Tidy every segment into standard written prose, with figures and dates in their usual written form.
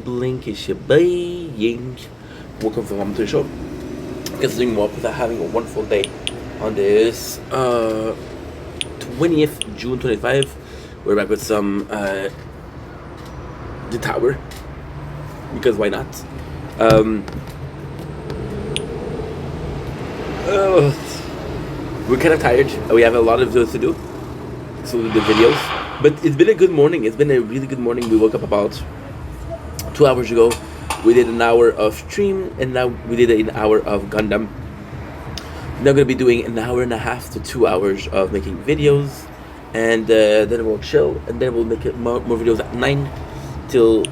Blink is your baying. Welcome to the show. Guess doing well because I'm having a wonderful day on this 20th June 25. We're back with some The Tower because why not? We're kind of tired. We have a lot of those to do. So the videos, but it's been a good morning. It's been a really good morning. We woke up about 2 hours ago. We did an hour of stream, and now we did an hour of Gundam. Now gonna be doing an hour and a half to 2 hours of making videos, and then we'll chill, and then we'll make more videos at 9 till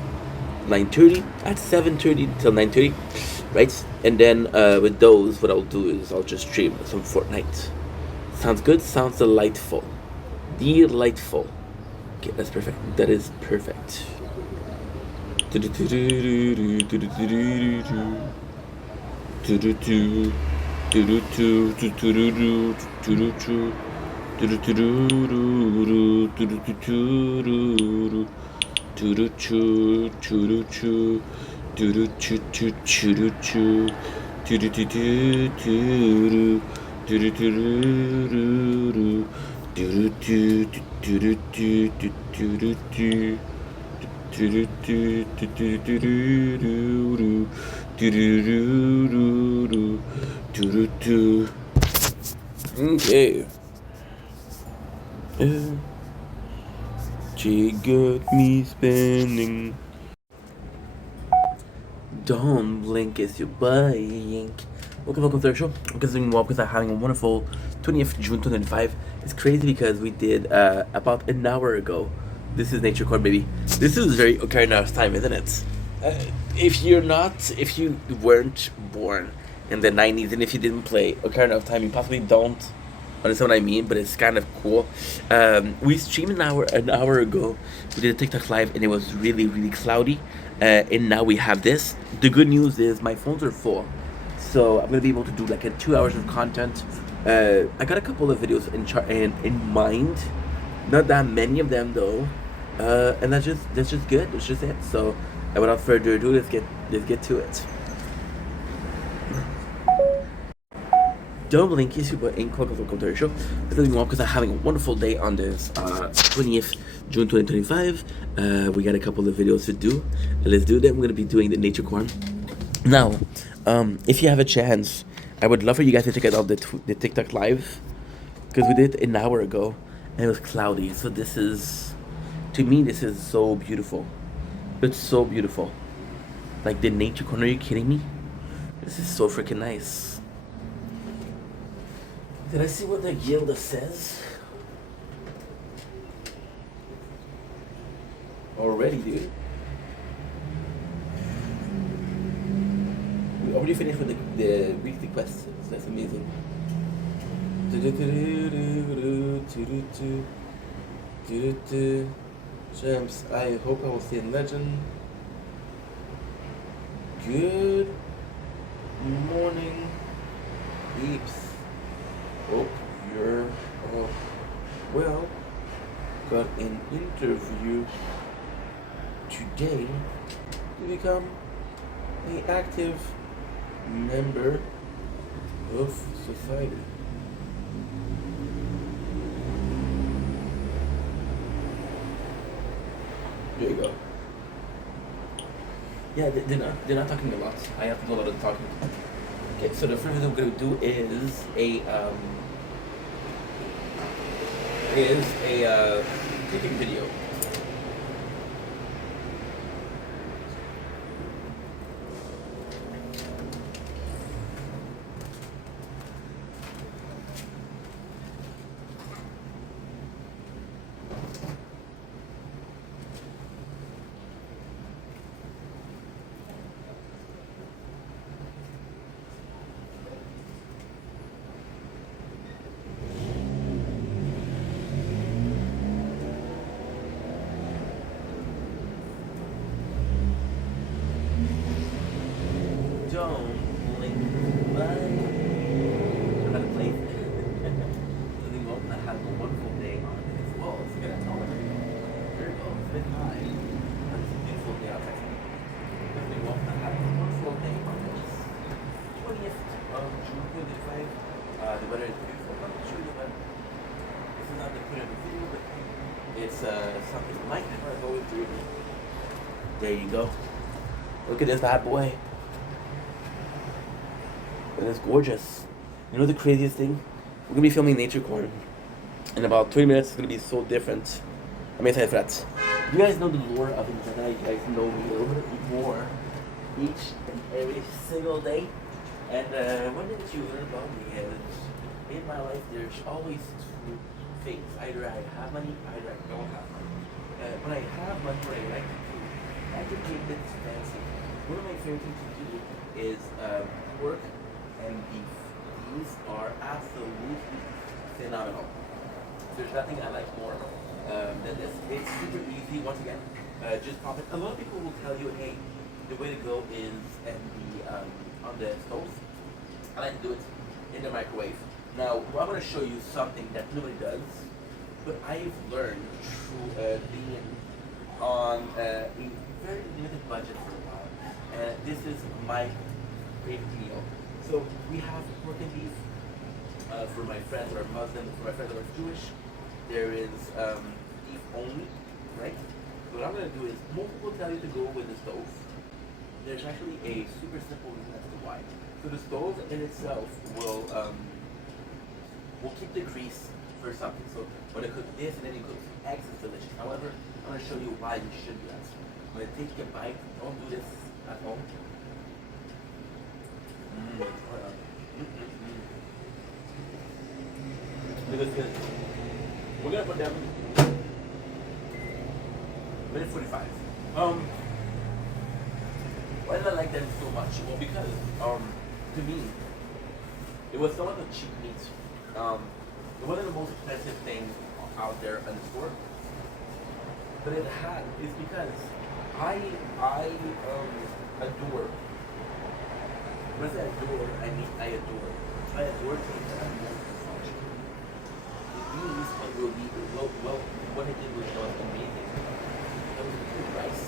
9:30, at 7:30 till 9:30, right? And then with those, what I'll do is I'll just stream some Fortnite. Sounds good. Sounds delightful. Delightful. Okay, that's perfect. That is perfect. Okay. She got me spinning. Don't blink as you blink. Welcome to the show. I'm doing well because I'm having a wonderful 20th June 2025. It's crazy because we did about an hour ago. This is Nature Core, baby. This is very Ocarina of Time, isn't it? If you weren't born in the 90s, and if you didn't play Ocarina of Time, you possibly don't understand what I mean, but it's kind of cool. We streamed an hour ago. We did a TikTok live, and it was really, really cloudy. And now we have this. The good news is my phones are full, so I'm gonna be able to do like 2 hours of content. I got a couple of videos in mind, not that many of them though, and that's just good. That's just it. So, without further ado, let's get to it. Don't blink, you super ink. Welcome to the show. It's doing well because I'm having a wonderful day on this 20th June 2025. We got a couple of videos to do. Let's do them. We're gonna be doing the Nature Corn. Now, if you have a chance, I would love for you guys to check out the TikTok live because we did it an hour ago and it was cloudy. So this is, to me, this is so beautiful. It's so beautiful. Like the Nature Corn. Are you kidding me? This is so freaking nice. Did I see what the Gilda says? Already, dude. We already finished with the weekly questions. That's amazing. Champs, I hope I will see in Legend. Good morning, peeps. Hope you're all well. Got an interview today to become an active member of society. There you go. Yeah, they're not talking a lot. I have to do a lot of talking. Okay, so the first thing I'm gonna do is a cooking video. Don't blink. Bye. How to play. Living well, I have a wonderful day on this. Whoa, it's gonna tell me. There you go. It's a bit high. But it's a beautiful day outside. 25. The weather is beautiful. I'm not sure the weather. This is not the point of the video, but it's something like we're going through. There you go. Look at this bad boy. And it's gorgeous. You know the craziest thing? We're gonna be filming Nature Corn. In about 20 minutes, it's gonna be so different. I'm excited for that. You guys know the lore of Internet. You guys know me a little bit more each and every single day. And one thing that you learn about me is in my life there's always two things. Either I have money, either I don't have money. When I have money, what I like to do, I like to keep it fancy. One of my favorite things to do is pork and beef. These are absolutely phenomenal. There's nothing I like more than this. It's super easy. Once again, just pop it. A lot of people will tell you, hey, the way to go is on the stove. I like to do it in the microwave. Now, I'm going to show you something that nobody does, but I've learned through being on a very limited budget for a while. This is my favorite meal. So we have pork and beef for my friends that are Muslim, for my friends that are Jewish. There is beef only, right? What I'm going to do is, most people tell you to go with the stove. There's actually a super simple reason as to why. So the stove in itself will keep the grease for something. So when you cook this and then you cook eggs, it's delicious. However, I'm going to show you why you should do that. I'm going to take a bite. Don't do this at home. Look at this. We're going to put them minute 45. Why did I like them so much? Well, because to me, it was somewhat of cheap meat. It wasn't the most expensive thing out there in the store, but it's because I adore. When I say adore, I mean I adore. I adore things that are more functional. It means what I did was amazing. I was putting rice,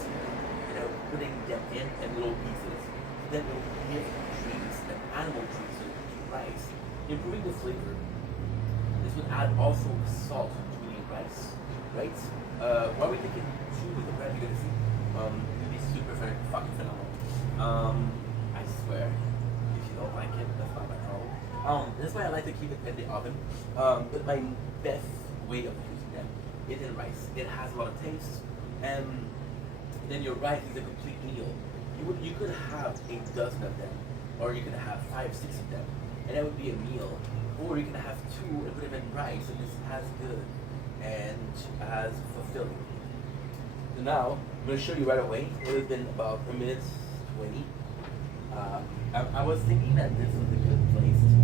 and I was putting them in little pieces. Then we'll give trees and animal trees to rice, improving the flavor. This would add also salt to the rice, right? While we're taking two with the bread, you're gonna see, it'll be super fucking phenomenal. I swear, if you don't like it, that's not my problem. That's why I like to keep it in the oven. But my best way of using them is in rice. It has a lot of taste, and then your rice is a complete meal. You could have a dozen of them, or you could have 5, 6 of them, and that would be a meal. Or you can have 2 and put them in rice, and it's as good and as fulfilling. So now, I'm going to show you right away. It has been about a minute 20. I was thinking that this was a good place to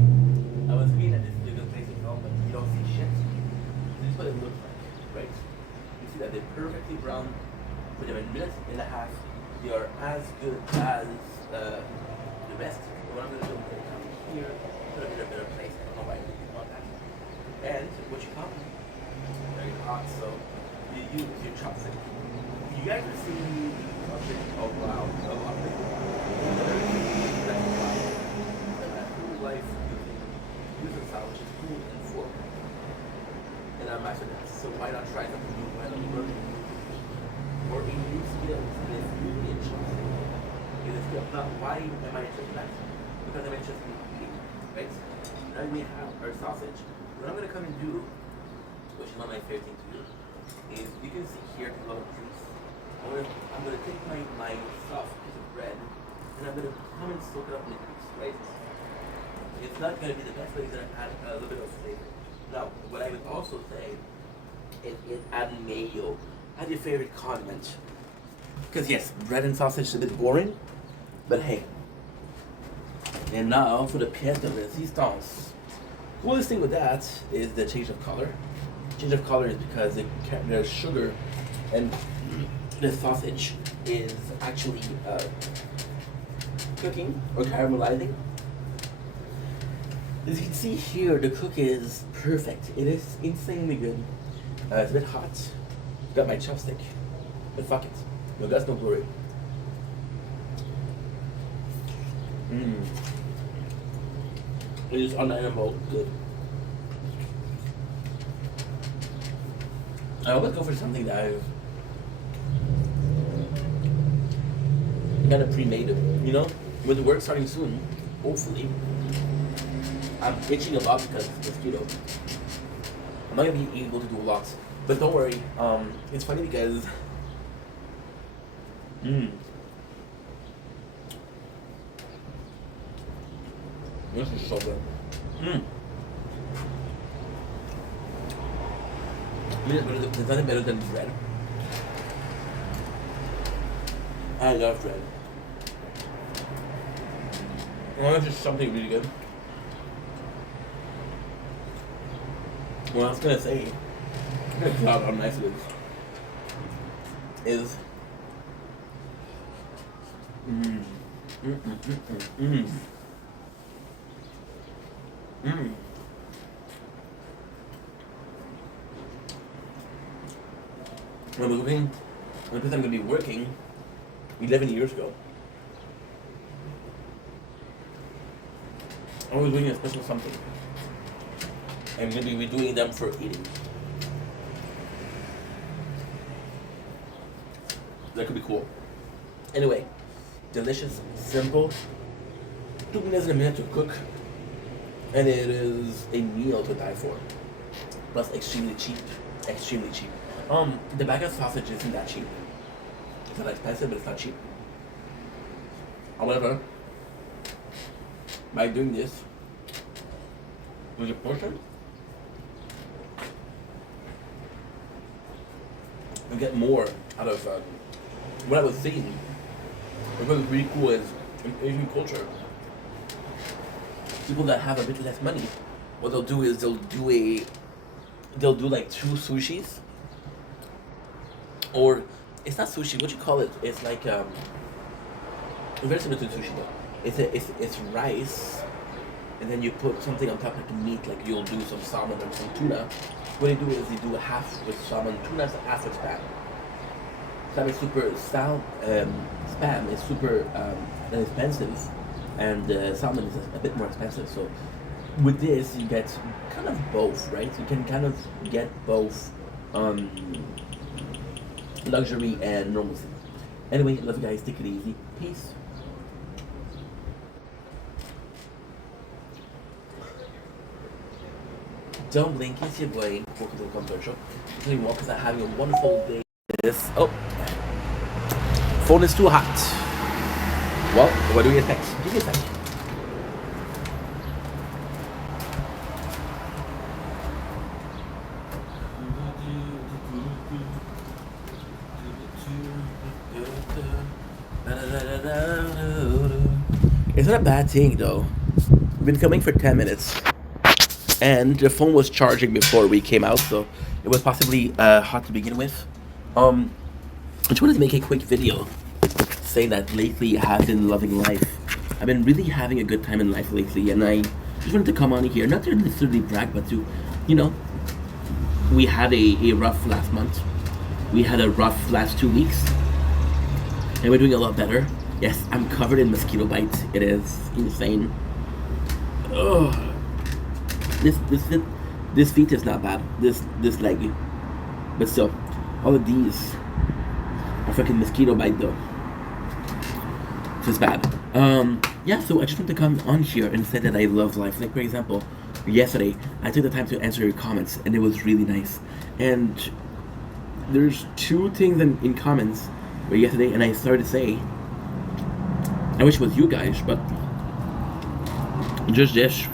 film, but you don't see shit. This is what it looks like, right? You see that they're perfectly brown. Within a minute and a half, they are as good as the rest. What I'm going to do is come here, put it in a better place. I don't know why I didn't want that. And what you come, very hot, so you use your chopstick. You guys are seeing the chopstick, oh wow, so hot. That's why. And I really like using style, which is cool and fork. And I'm mastered that, so why not try something new? Why not learn or a new skill is really a chopstick. Is a skill. Now, why am I interested in that? Because I'm interested in eating, right? Now we have our sausage. What I'm going to come and do, which is one of my favorite things to do, is you can see here a lot of grease. I'm going to take my soft piece of bread and I'm going to come and soak it up in the grease, right? It's not going to be the best, but it's going to add a little bit of flavor. Now, what I would also say is add mayo. Add your favorite condiment. Because yes, bread and sausage is a bit boring, but hey. And now for the pièce de résistance. Coolest thing with that is the change of color. Change of color is because the sugar and the sausage is actually cooking or caramelizing. As you can see here, the cook is perfect. It is insanely good. It's a bit hot. Got my chopstick, but fuck it. No guts, no glory. It is unimaginable good. I always go for something that I've kind of pre-made, you know? With the work starting soon, hopefully. I'm itching a lot because of mosquito. I'm not gonna be able to do a lot. But don't worry, it's funny because this is so good. I mean, there's nothing better than bread. I love bread. Well, it's just something really good. What I was gonna say, how nice it is when I'm gonna be working 11 years ago. I was doing a special something. I'm gonna be doing them for eating. That could be cool. Anyway, delicious, simple. Took me less than a minute to cook, and it is a meal to die for. Plus, extremely cheap. Extremely cheap. The bag of sausage isn't that cheap. It's not expensive, but it's not cheap. However, by doing this with a portion, you get more out of what I was seeing. What was really cool is in Asian culture, people that have a bit less money, what they'll do is they'll do like 2 sushis, or it's not sushi. What you call it? It's like very similar to sushi though. It's rice, and then you put something on top like meat. Like you'll do some salmon or some tuna. What they do is they do a half with salmon, tuna, half with spam. Spam is super spam is super inexpensive, and salmon is a bit more expensive. So with this, you get kind of both, right? You can kind of get both luxury and normalcy. Anyway, love you guys. Take it easy. Peace. Don't blink, it's your boy. Welcome to the Comfort Show. I'm doing well because I'm having a wonderful day. Phone is too hot. Well, what do you expect? Give me a second. It's not a bad thing though. We've been filming for 10 minutes. And the phone was charging before we came out, so it was possibly hot to begin with. I just wanted to make a quick video saying that lately I have been loving life. I've been really having a good time in life lately, and I just wanted to come on here, not to necessarily brag, but to, you know, we had a rough last month. We had a rough last 2 weeks, and we're doing a lot better. Yes, I'm covered in mosquito bites. It is insane. Ugh. This feet is not bad. This leg, but still, all of these are fucking mosquito bite though. So it's bad. Yeah. So I just want to come on here and say that I love life. Like for example, yesterday I took the time to answer your comments, and it was really nice. And there's 2 things in comments where yesterday, and I started to say, I wish it was you guys, but just this.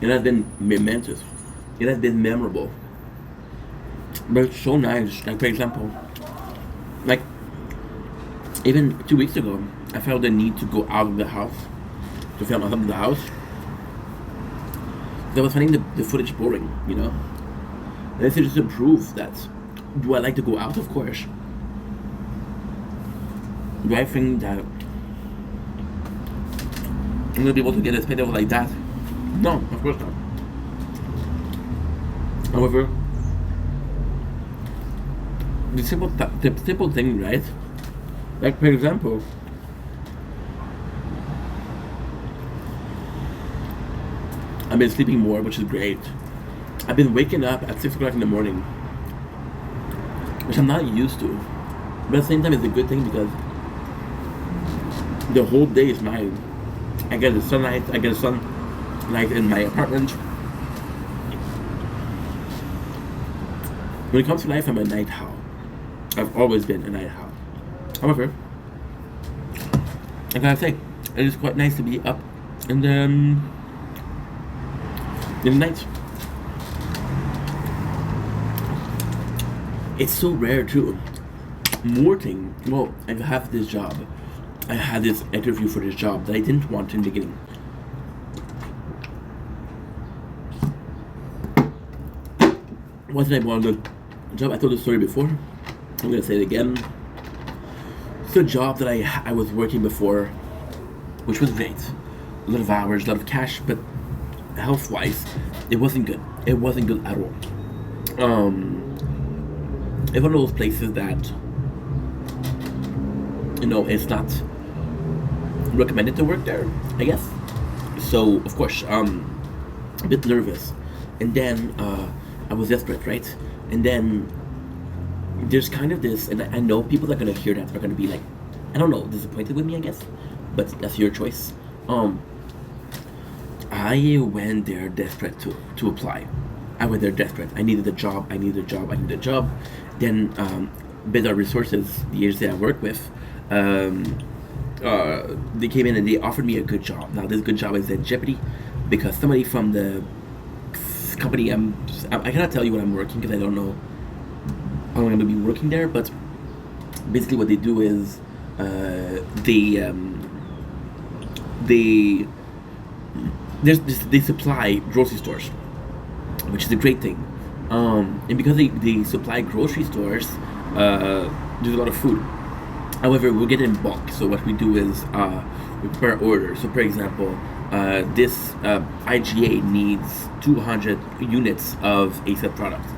It has been momentous. It has been memorable. But it's so nice. Like for example, like even 2 weeks ago, I felt the need to go out of the house to film out of the house. I was finding the footage boring, you know. And this is just to prove that, do I like to go out? Of course. Do I think that I'm gonna be able to get a spectacle like that? No, of course not. However, the simple thing, right? Like for example, been sleeping more, which is great. I've been waking up at 6 o'clock in the morning, which I'm not used to. But at the same time, it's a good thing because the whole day is mine. I get the sunlight. I get the sunlight in my apartment. When it comes to life, I'm a night owl. I've always been a night owl. However, I gotta say, it is quite nice to be up in the night. It's so rare too. Working, well, I have this job. I had this interview for this job that I didn't want in the beginning. Why did I want the job? I told the story before. I'm gonna say it again. It's a job that I was working before, which was great. A lot of hours, a lot of cash, but health-wise, it wasn't good. It wasn't good at all. It's one of those places that, it's not recommended to work there, I guess. So, of course, a bit nervous. And then I was desperate, right? And then there's kind of this, and I know people that are going to hear that are going to be like, I don't know, disappointed with me, I guess. But that's your choice. I went there desperate to apply. I went there desperate. I needed a job. Then Bidar Resources, the agency I work with, they came in and they offered me a good job. Now this good job is in jeopardy because somebody from the company I cannot tell you when I'm working because I don't know how long I'm gonna be working there. But basically, what they do is they supply grocery stores, which is a great thing. And because they supply grocery stores, there's a lot of food. However, we'll get in bulk. So what we do is we prepare orders. So for example, this IGA needs 200 units of a set product.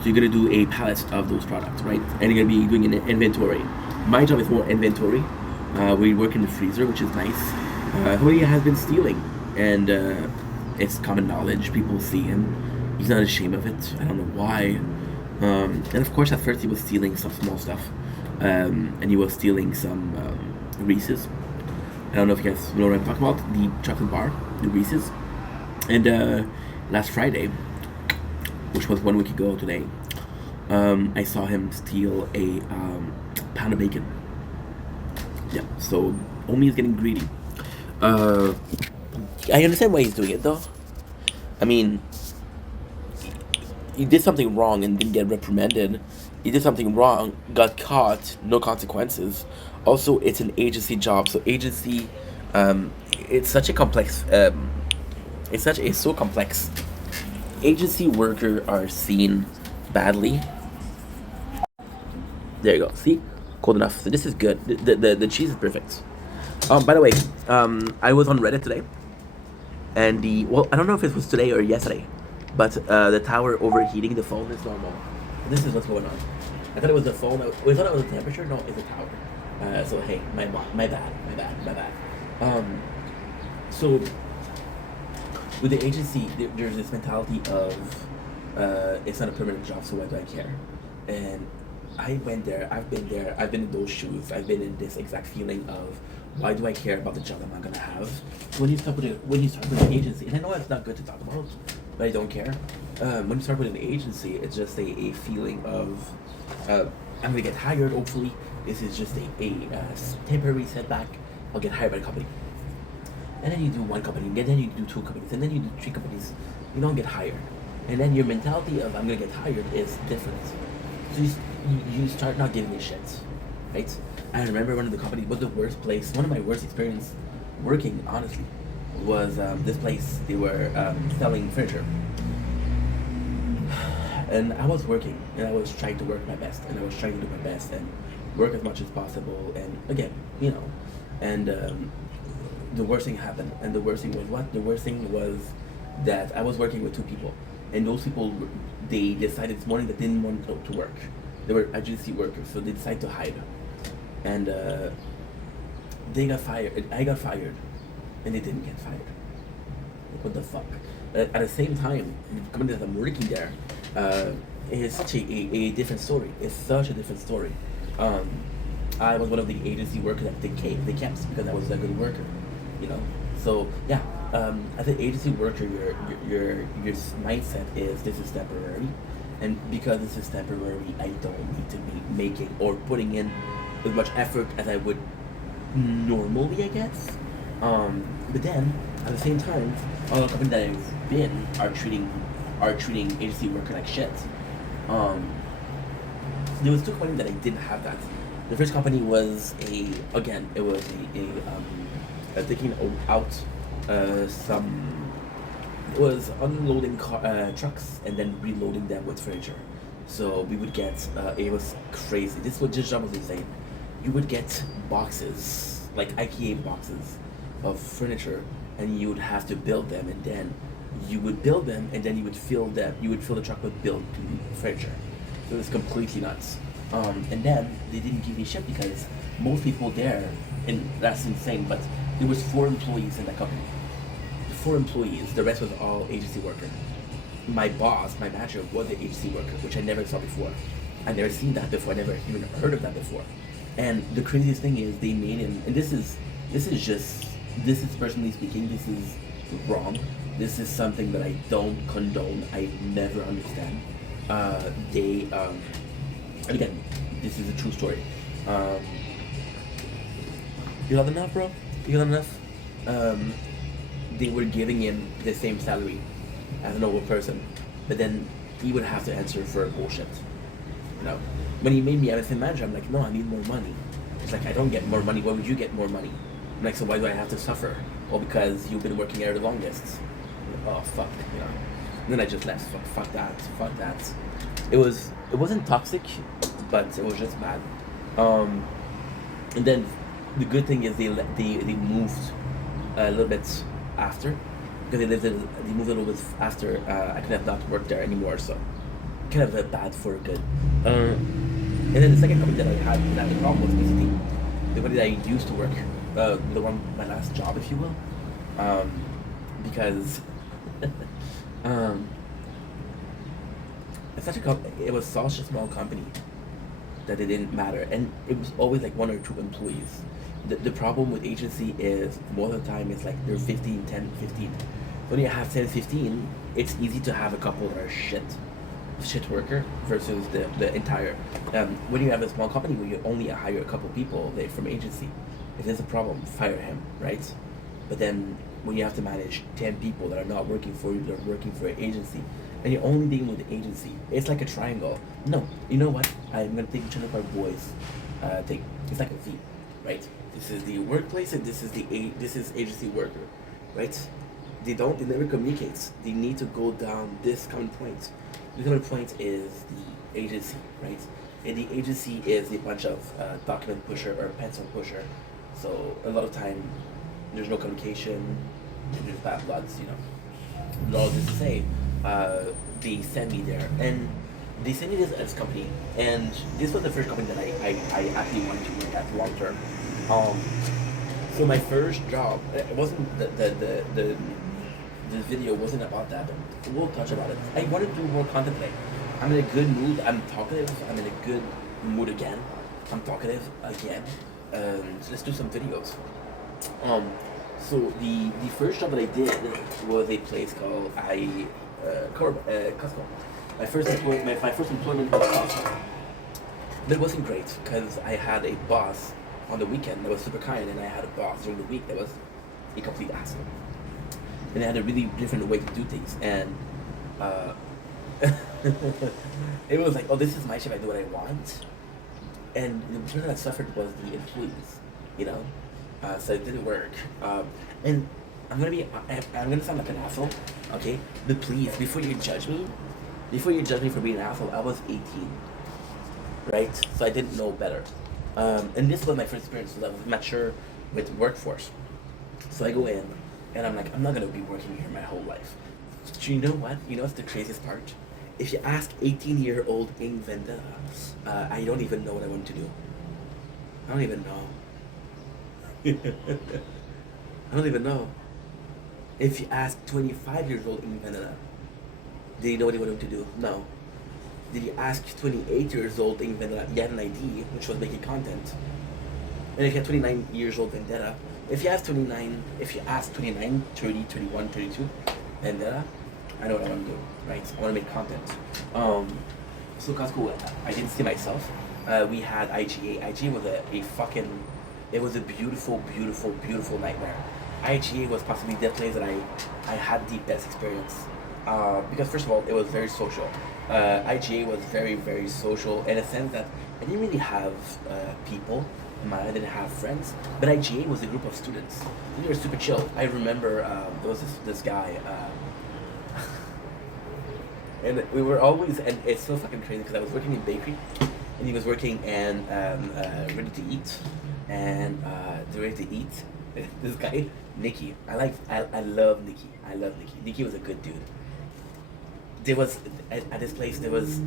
So you're gonna do a pallet of those products, right? And you're gonna be doing an inventory. My job is more inventory. We work in the freezer, which is nice. Somebody has been stealing, and it's common knowledge. People see him. He's not ashamed of it. I don't know why. And of course, at first he was stealing some small stuff, and he was stealing some Reese's. I don't know if you guys know what I'm talking about. The chocolate bar, the Reese's. And last Friday, which was 1 week ago today, I saw him steal a pound of bacon. Yeah, so Omi is getting greedy. I understand why he's doing it though. I mean, he did something wrong and didn't get reprimanded. He did something wrong, got caught, no consequences. Also, it's an agency job, so agency, it's such a complex, it's so complex. Agency workers are seen badly. There you go. See, cold enough. So this is good. The cheese is perfect. By the way, I was on Reddit today, and I don't know if it was today or yesterday, but the tower overheating. The phone is normal. This is what's going on. I thought it was the phone. We thought it was the temperature. No, it's the tower. So hey, my bad. So with the agency, there's this mentality of it's not a permanent job, so why do I care? And I went there. I've been there. I've been in those shoes. I've been in this exact feeling of why do I care about the job I'm not gonna have? When you start with an agency, and I know it's not good to talk about, but I don't care. When you start with an agency, it's just a feeling of I'm gonna get hired. Hopefully, this is just a temporary setback. I'll get hired by a company, and then you do one company, and then you do two companies, and then you do three companies. You don't get hired, and then your mentality of I'm gonna get hired is different. So you start not giving a shit, right? I remember one of the companies was the worst place. One of my worst experience working, honestly, was this place. They were selling furniture, and I was working, and I was trying to work my best, and I was trying to do my best and work as much as possible. And again, and the worst thing happened. And the worst thing was what? The worst thing was that I was working with two people, and those people, they decided this morning that they didn't want to work. They were agency workers, so they decided to hide. And they got fired. I got fired, and they didn't get fired. Like, what the fuck? At the same time, the company that I'm working there is such a different story. It's such a different story. Um, I was one of the agency workers that they kept because I was a good worker, you know. So yeah, as an agency worker, your mindset is this is temporary, and because this is temporary, I don't need to be making or putting in as much effort as I would normally, I guess. But then at the same time, all the companies that I've been are treating agency worker like shit. Um, there was two companies that I didn't have that. The first company was it was taking out some it was unloading trucks and then reloading them with furniture. So we would get it was crazy. This job was insane. You would get boxes like IKEA boxes of furniture, and you would have to build them, and then you would build them, and then you would fill them. You would fill the truck with built furniture. So it was completely nuts. And then they didn't give me shit because most people there, and that's insane, but there was 4 employees in that company. 4 employees, the rest was all agency worker. My boss, my manager, was an agency worker, which I never saw before. I never seen that before. I never even heard of that before. And the craziest thing is they made him, and this is personally speaking, this is wrong. This is something that I don't condone. I never understand. They and again, this is a true story. Um, you got enough, bro? You got enough? Um, they were giving him the same salary as a normal person, but then he would have to answer for bullshit. You know, when he made me assistant manager, I'm like, no, I need more money. It's like I don't get more money. Why would you get more money? I'm like, so why do I have to suffer? Well, because you've been working here the longest. Oh fuck, you know. And then I just left. Fuck that. Fuck that. It wasn't toxic, but it was just bad. Um, and then the good thing is they moved a little bit after because they moved a little bit after I could have not worked there anymore. So kind of a bad for good. And then the second company that I had that the problem was basically the company that I used to work, the one my last job, if you will, because um, it was such a small company that it didn't matter, and it was always like 1 or 2 employees. The problem with agency is most of the time it's like they're 15, 10, 15. When you have 10, 15, it's easy to have a couple that are shit worker versus the entire. When you have a small company where you only hire a couple people they from agency, if there's a problem, fire him, right? But then when you have to manage 10 people that are not working for you, they're working for an agency, and you're only dealing with the agency, it's like a triangle. No, you know what? I'm gonna take each one of our boys. Take it's like a V, right? This is the workplace, and this is agency worker, right? They never communicate. They need to go down this common point. The common point is the agency, right? And the agency is a bunch of document pusher or pencil pusher. So a lot of time there's no communication, there's bad bloods, you know. But all this to say, they sent me there, and they sent me this company, and this was the first company that I actually wanted to work at long term. Um, so my first job, it wasn't the video wasn't about that, but we'll touch about it. I want to do more content today. I'm in a good mood. I'm talkative. I'm in a good mood again. I'm talkative again. So let's do some videos. Um, so the first job that I did was a place called Costco. My first employment was Costco. But it wasn't great because I had a boss on the weekend that was super kind, and I had a boss during the week that was a complete asshole. And I had a really different way to do things, and uh, it was like, oh, this is my shift. I do what I want, and the person that suffered was the employees, you know. So it didn't work. And I'm gonna sound like an asshole, okay? But please, before you judge me for being an asshole, I was 18, right? So I didn't know better. And this was my first experience, so I was mature with workforce. So I go in, and I'm like, I'm not gonna be working here my whole life. So you know what? You know what's the craziest part? If you ask 18-year-old Ing Venda, I don't even know what I want to do. I don't even know. I don't even know. If you ask 25 years old in Canada, did he know what he wanted to do? No. Did you ask 28 years old in Canada, he had an ID, which was making content. And if you had 29 years old Vendetta, if you ask 29, 30, 31, 32 Vendetta, I know what I want to do, right? I want to make content. So Costco, I didn't see myself. We had IGA. IGA was a fucking, it was a beautiful, beautiful, beautiful nightmare. IGA was possibly the place that I had the best experience. Because first of all, it was very social. IGA was very, very social in a sense that I didn't really have people. I didn't have friends, but IGA was a group of students. They were super chill. I remember there was this guy, and we were always, and it's so fucking crazy because I was working in bakery, and he was working in ready to eat, and the ready to eat. This guy, Nikki. I love Nikki. I love Nikki. Nikki was a good dude. There was at this place there was.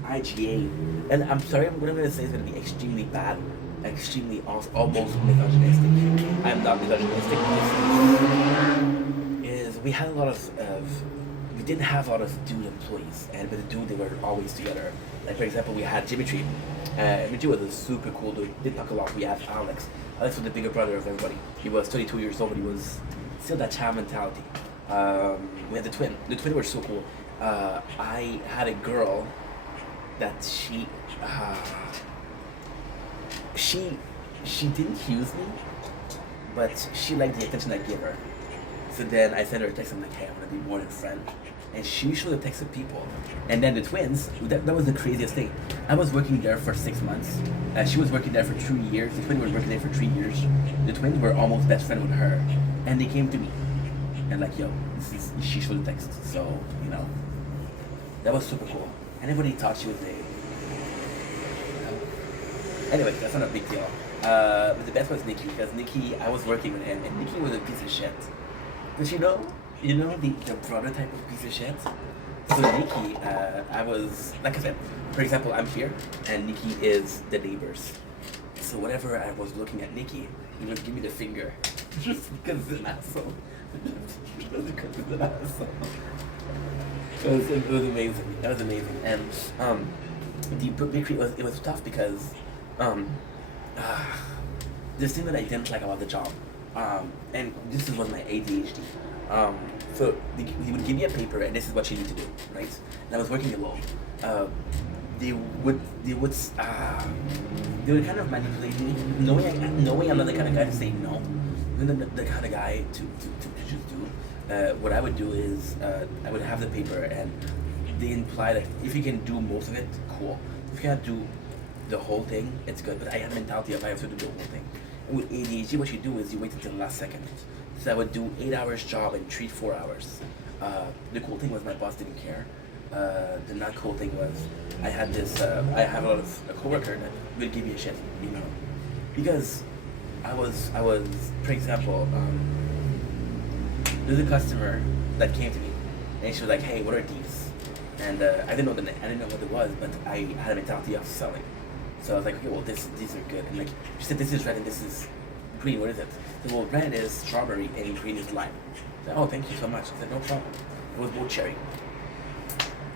IGA, and I'm sorry, what I'm gonna say is gonna be extremely bad, extremely almost misogynistic. I'm not misogynistic. Is we had a lot of we didn't have a lot of dude employees, and with the dude they were always together. Like for example, we had Jimmy Tree. Jimmy Tree was a super cool dude. Didn't talk a lot. We had Alex. Alex was the bigger brother of everybody. He was 32 years old, but he was still that child mentality. We had the twin. The twin were so cool. I had a girl that she didn't use me, but she liked the attention I gave her. So then I sent her a text. I'm like, hey, I want to be more than a friend. And she usually texted people. And then the twins, that was the craziest thing. I was working there for 6 months. She was working there for 2 years. The twins were working there for 3 years. The twins were almost best friend with her. And they came to me. And like, yo, she should text. So, you know, that was super cool. Anybody thought she was a... Anyway, that's not a big deal. But the best was Nikki, because Nikki, I was working with him, and Nikki was a piece of shit. But you know the prototype of piece of shit? So Nikki, I was, like I said, for example, I'm here, and Nikki is the neighbors. So whenever I was looking at Nikki, he would give me the finger. Just because he's an asshole. Just because he's an asshole. It was amazing. That was amazing. And the bakery was tough because this thing that I didn't like about the job, and this was my ADHD. So he would give me a paper and this is what you need to do, right? And I was working alone. They would kind of manipulate me, knowing I'm not the kind of guy to say no, the kind of guy to just do. What I would do is I would have the paper and they imply that if you can do most of it, cool. If you can't do the whole thing, it's good. But I had a mentality of I have to do the whole thing. And with ADHD, what you do is you wait until the last second. So I would do 8 hours job and treat 4 hours. The cool thing was my boss didn't care. The not cool thing was I had this. I have a lot of a coworker that would give me a shit, you know, because I was for example. There's a customer that came to me, and she was like, "Hey, what are these?" And I didn't know I didn't know what it was, but I had a mentality of selling. So I was like, "Okay, well, these are good." And like, she said, "This is red and this is green. What is it?" I said, "Well, red is strawberry and green is lime." I said, "Oh, thank you so much." I said, "No problem." It was both cherry.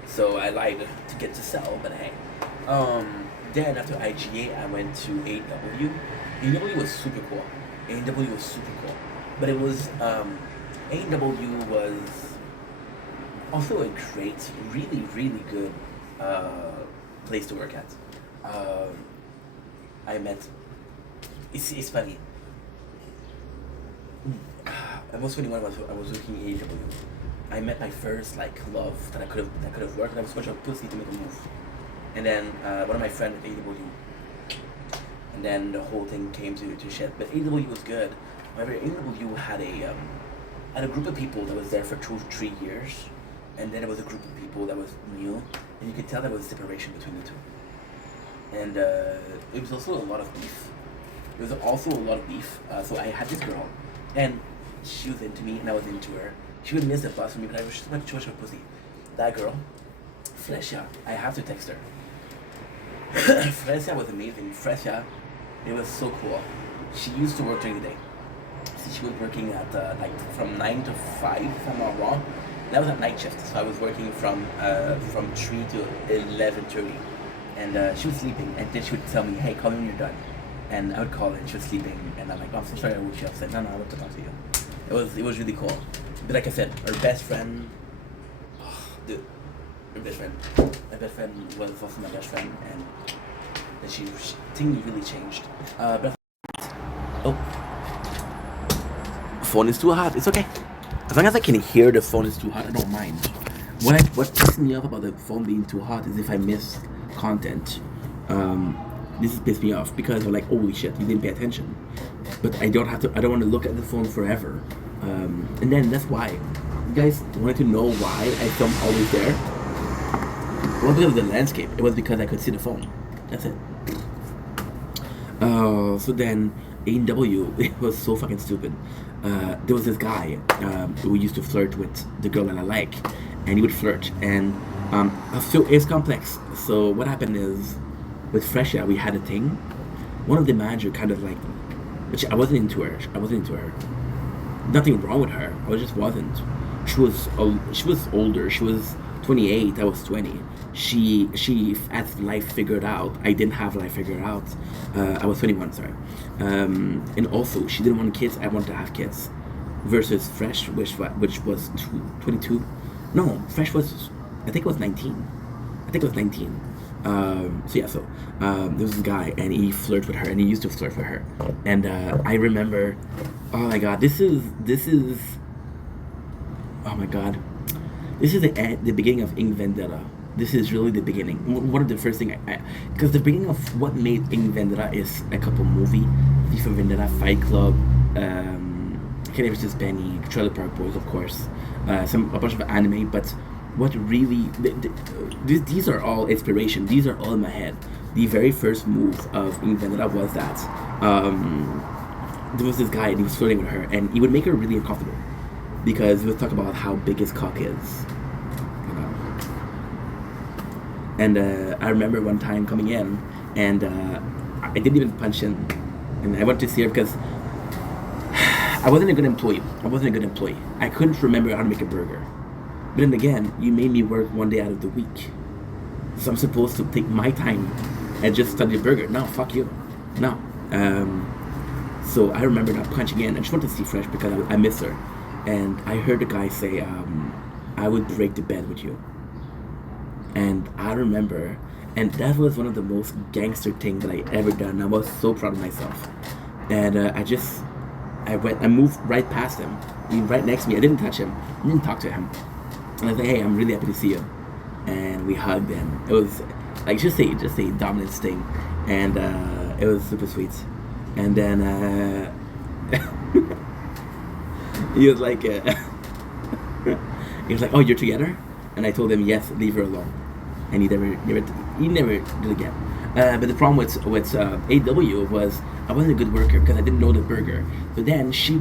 So I lied to get to sell, but hey. Then after IGA, I went to AW. AW was super cool. AW was super cool, but it was AW was also a great, really, really good place to work at. I met. It's funny. I was 21 when I was working at AW. I met my first like love that I could have worked, and I was such a pussy to make a move. And then one of my friends at AW, and then the whole thing came to shit. But AW was good. However, AW had a group of people that was there for 2 or 3 years, and then there was a group of people that was new, and you could tell there was a separation between the two. And it was also a lot of beef. So I had this girl, and she was into me, and I was into her. She would miss the bus for me, but I was just too much of a pussy. That girl, Fresia, I have to text her. Fresia was amazing. Fresia, it was so cool. She used to work during the day. she was working at like from 9 to 5, if I'm not wrong. That was a night shift, so I was working from 3 to 11:30, and she was sleeping, and then she would tell me, "Hey, call me when you're done," and I would call her, and she was sleeping, and I'm like, "Oh, I'm so sorry I woke you up." I said, "No, I want to talk to you." It was really cool, but like I said, her best friend, oh, dude, her best friend, my best friend was also my best friend, and she things really changed. But oh, phone is too hot. It's okay. As long as I can hear the phone is too hot, I don't mind. What pisses me off about the phone being too hot is if I miss content. This has pissed me off because I'm like, holy shit, you didn't pay attention. But I don't want to look at the phone forever. And then that's why. You guys wanted to know why I film always there? It wasn't because of the landscape. It was because I could see the phone. That's it. So then A&W, it was so fucking stupid. There was this guy who used to flirt with the girl that I like, and he would flirt, and so it's complex. So what happened is, with Fresha, we had a thing. One of the manager kind of liked me, but I wasn't into her. Nothing wrong with her. I just wasn't. She was older. She was 28. I was 20. She had life figured out. I didn't have life figured out. I was 21. Sorry. And also, she didn't want kids. I wanted to have kids. Versus Fresh, which was 22. No, Fresh was, I think it was 19. So there was this guy, and he flirted with her, and he used to flirt with her. And I remember, oh my god, this is oh my god, this is the beginning of Ink Vendetta. This is really the beginning. One of the first thing because the beginning of what made Ink Vendetta is a couple movie, Thief for Vendetta, Fight Club, Kenny vs. Penny, Trailer Park Boys, of course, a bunch of anime. But what really, these are all inspiration. These are all in my head. The very first move of Ink Vendetta was that there was this guy, and he was flirting with her, and he would make her really uncomfortable because he would talk about how big his cock is. And I remember one time coming in, and I didn't even punch in, and I went to see her because I wasn't a good employee. I couldn't remember how to make a burger. But then again, you made me work one day out of the week, so I'm supposed to take my time and just study a burger. No, fuck you. No. So I remember not punching in. I just wanted to see Fresh because I miss her, and I heard the guy say, "I would break the bed with you." And I remember, and that was one of the most gangster things that I ever done. I was so proud of myself. And I moved right past him. He was right next to me. I didn't touch him. I didn't talk to him. And I was like, "Hey, I'm really happy to see you." And we hugged, and it was like just a dominance thing. And it was super sweet. And then he was like, "Oh, you're together?" And I told him, "Yes, leave her alone." And he never did again. But the problem with AW was I wasn't a good worker because I didn't know the burger. So then she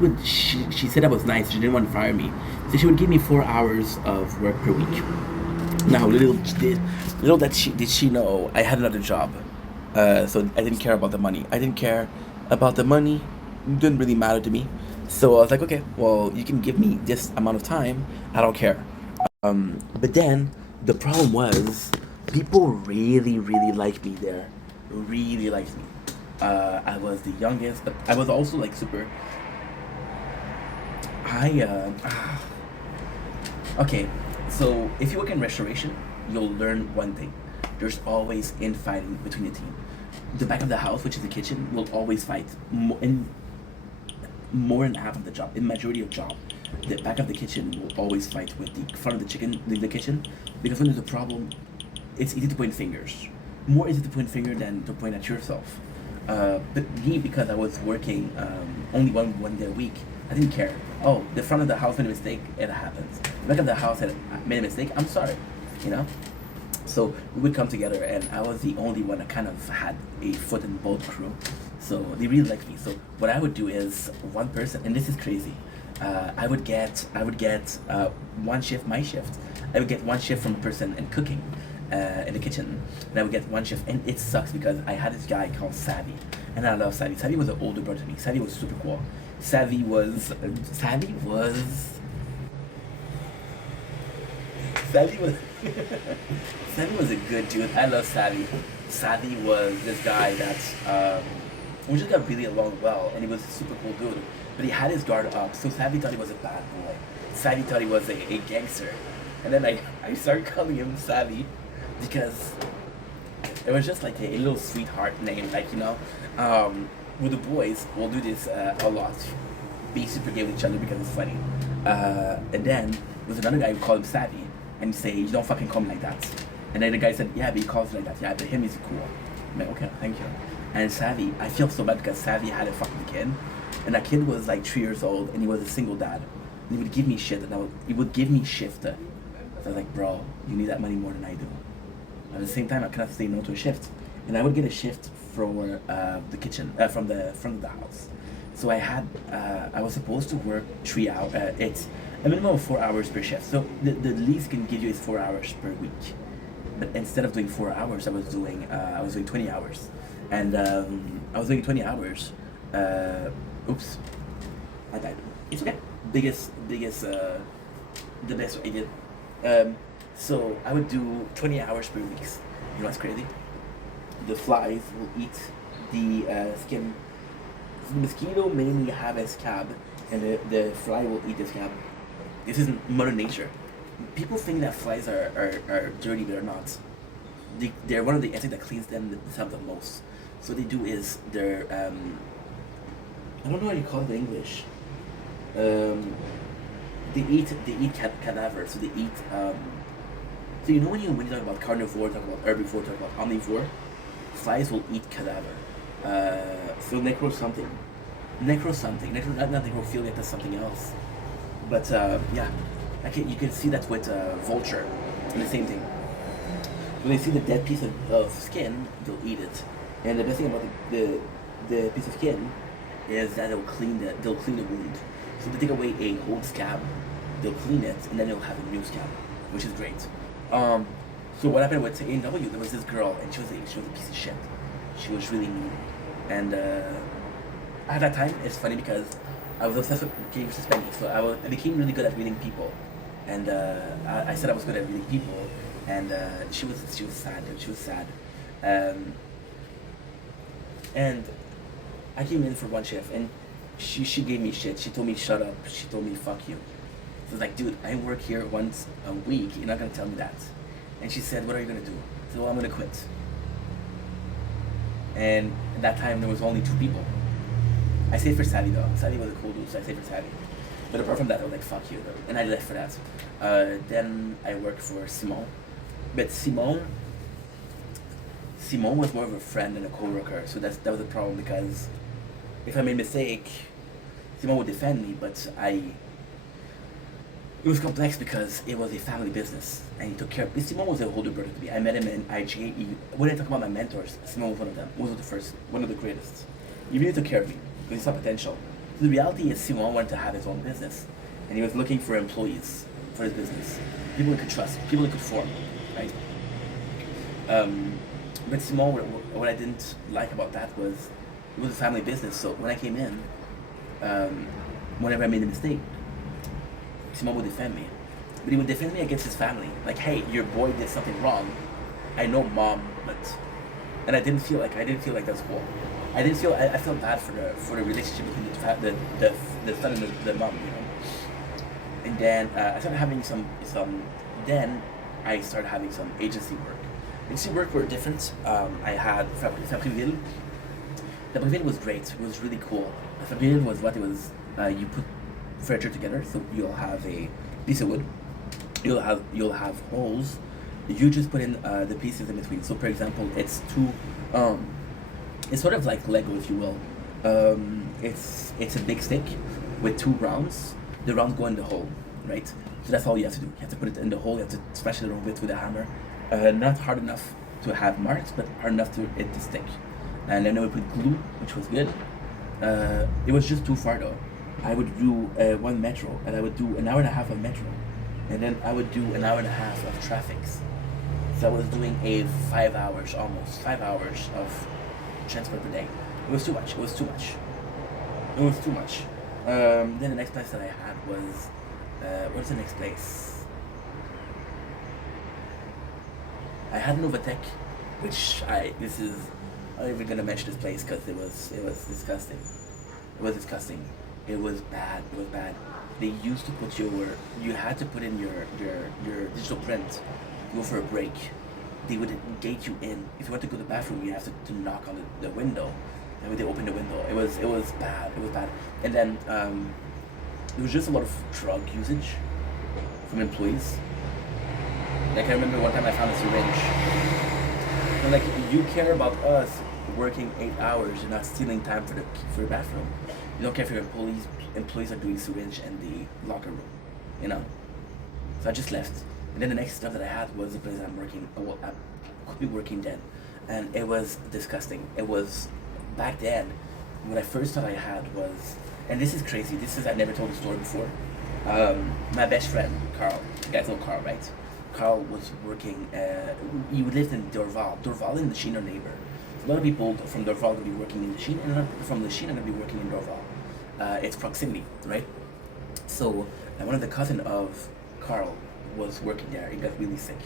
said I was nice. She didn't want to fire me, so she would give me 4 hours of work per week. Now little did she know I had another job. So I didn't care about the money. It didn't really matter to me. So I was like, okay, well, you can give me this amount of time. I don't care. But then the problem was people really, really liked me there. Really liked me. I was the youngest, but I was also like super. Okay, so if you work in restoration, you'll learn one thing. There's always infighting between the team. The back of the house, which is the kitchen, will always fight. More than half of the job, in majority of job, the back of the kitchen will always fight with the front of the kitchen, because when there's a problem, it's easy to point fingers. More easy to point finger than to point at yourself. But me, because I was working only one day a week, I didn't care. Oh, the front of the house made a mistake, it happens. The back of the house made a mistake, I'm sorry, you know? So we would come together, and I was the only one that kind of had a foot in both crew. So they really liked me. So what I would do is one person, and this is crazy. I would get one shift, my shift. I would get one shift from a person in cooking, in the kitchen, and I would get one shift. And it sucks because I had this guy called Savvy, and I love Savvy. Savvy was an older brother to me. Savvy was super cool. Savvy was Savvy was Savvy was Savvy was a good dude. I love Savvy. Savvy was this guy that we just got really along well, and he was a super cool dude. But he had his guard up, so Savvy thought he was a bad boy. Savvy thought he was a gangster, and then I started calling him Savvy because it was just like a little sweetheart name, like with the boys, we'll do this a lot. Be super gay with each other because it's funny. And then there's another guy who called him Savvy, and he say, "You don't fucking call me like that." And then the guy said, "Yeah, but he calls me like that. Yeah, but him is cool." I'm like, "Okay, thank you." And Savvy, I feel so bad because Savvy had a fucking kid, and that kid was like 3 years old, and he was a single dad. And he would give me shit, and he would give me shift. So I was like, "Bro, you need that money more than I do." At the same time, I cannot say no to a shift, and I would get a shift from the kitchen, from the front of the house. So I was supposed to work 3 hours. It's a minimum of 4 hours per shift. So the least can give you is 4 hours per week. But instead of doing 4 hours, I was doing 20 hours, and I was doing 20 hours. Oops, I died. It's okay. Biggest, the best I did. So I would do 20 hours per week. You know what's crazy? The flies will eat the skin. The mosquito mainly have a scab, and the fly will eat the scab. This is Mother Nature. People think that flies are dirty, but they're not. They're one of the insects that cleans themselves the most. So what they do is they're I don't know how you call it in English. They eat cadaver. So they eat. So you know when you talk about carnivore, talk about herbivore, talk about omnivore, flies will eat cadaver. So necro something, not necrophilia. That's something else. But yeah, you can see that with vulture, and the same thing. When they see the dead piece of skin, they'll eat it. And the best thing about the piece of skin is that they'll clean the wound. So they take away a old scab, they'll clean it, and then they'll have a new scab, which is great. So what happened with A&W? There was this girl, and she was a piece of shit. She was really mean, and at that time, it's funny because I was obsessed with getting suspended. So I became really good at reading people, and I said I was good at reading people, and she was sad. She was sad, and I came in for one shift, and she gave me shit. She told me shut up. She told me fuck you. So I was like, dude, I work here once a week. You're not gonna tell me that. And she said, what are you gonna do? I said, well, I'm gonna quit. And at that time, there was only 2 people. I stayed for Savvy though. Savvy was a cool dude, so I stayed for Savvy. But apart from that, I was like, fuck you, though. And I left for that. Then I worked for Simon. But Simon was more of a friend than a co-worker, so that was a problem because if I made a mistake, Simon would defend me, but it was complex because it was a family business, and he took care of. Simon was an older brother to me. I met him in IGA. When I talk about my mentors, Simon was one of them. He was the first, one of the greatest. He really took care of me because he saw potential. So the reality is, Simon wanted to have his own business, and he was looking for employees for his business, people he could trust, people he could form, right? But Simon, what I didn't like about that was it was a family business. So when I came in, whenever I made a mistake, Simon would defend me. But he would defend me against his family. Like, hey, your boy did something wrong. I know mom, but... And I didn't feel like that's cool. I felt bad for the relationship between the son and the mom, you know. And then I started having then I started having some agency work. Agency work were different. I had Fabriville. Fabriville was great. It was really cool. Fabriville was what it was. You put furniture together, so you'll have a piece of wood. You'll have holes. You just put in the pieces in between. So, for example, it's it's sort of like Lego, if you will. It's a big stick with 2 rounds. The rounds go in the hole, right? So that's all you have to do. You have to put it in the hole. You have to smash it a little bit with a hammer. Not hard enough to have marks, but hard enough to it to stick. And then I would put glue, which was good. It was just too far though. I would do 1 metro, and I would do an hour and a half of metro, and then I would do an hour and a half of traffics. So I was doing almost 5 hours of transport per day. It was too much. Then the next place that I had was, what's the next place? I had Novatech, I'm not even gonna mention this place because it was disgusting. It was disgusting. It was bad. It was bad. They used to put you had to put in your digital print to go for a break. They would gate you in. If you went to go to the bathroom, you have to knock on the window. And when they opened the window, it was bad. It was bad. And then there was just a lot of drug usage from employees. Like I remember one time I found a syringe. And like you care about us working 8 hours, you're not stealing time for the bathroom. You don't care if your employees are doing syringe in the locker room, you know. So I just left. And then the next stuff that I had was the place that I'm working. Well, I could be working then, and it was disgusting. It was back then. What I first thought I had was, and this is crazy. I never told the story before. My best friend Carl. You guys know Carl, right? Carl was working. He lived in Dorval. Dorval and Lachine are neighbor. A lot of people from Dorval are going to be working in Lachine, and a lot of people from Lachine are going to be working in Dorval. It's proximity, right? So one of the cousin of Carl was working there. He got really sick.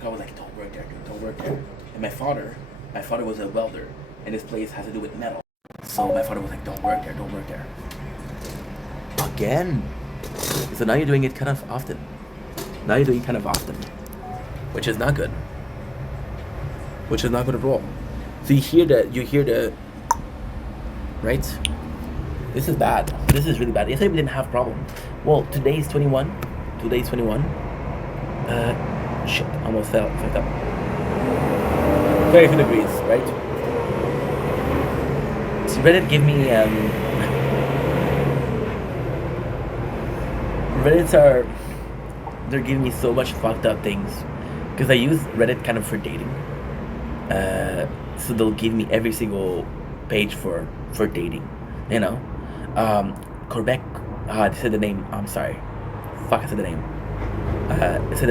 Carl was like, "Don't work there, dude. Don't work there." And my father was a welder, and this place has to do with metal. So my father was like, "Don't work there. Don't work there." Again. So now you're doing it kind of often. Which is not good. Which is not good at all. So you hear the right? This is bad. This is really bad. Yesterday we didn't have problem. Well, today's 21. Shit, almost fell. Fucked up. 32 degrees, right? So Reddit give me they're giving me so much fucked up things because I use Reddit kind of for dating. So they'll give me every single page for dating, you know. Quebec. They said the name. I'm sorry. Fuck, I said the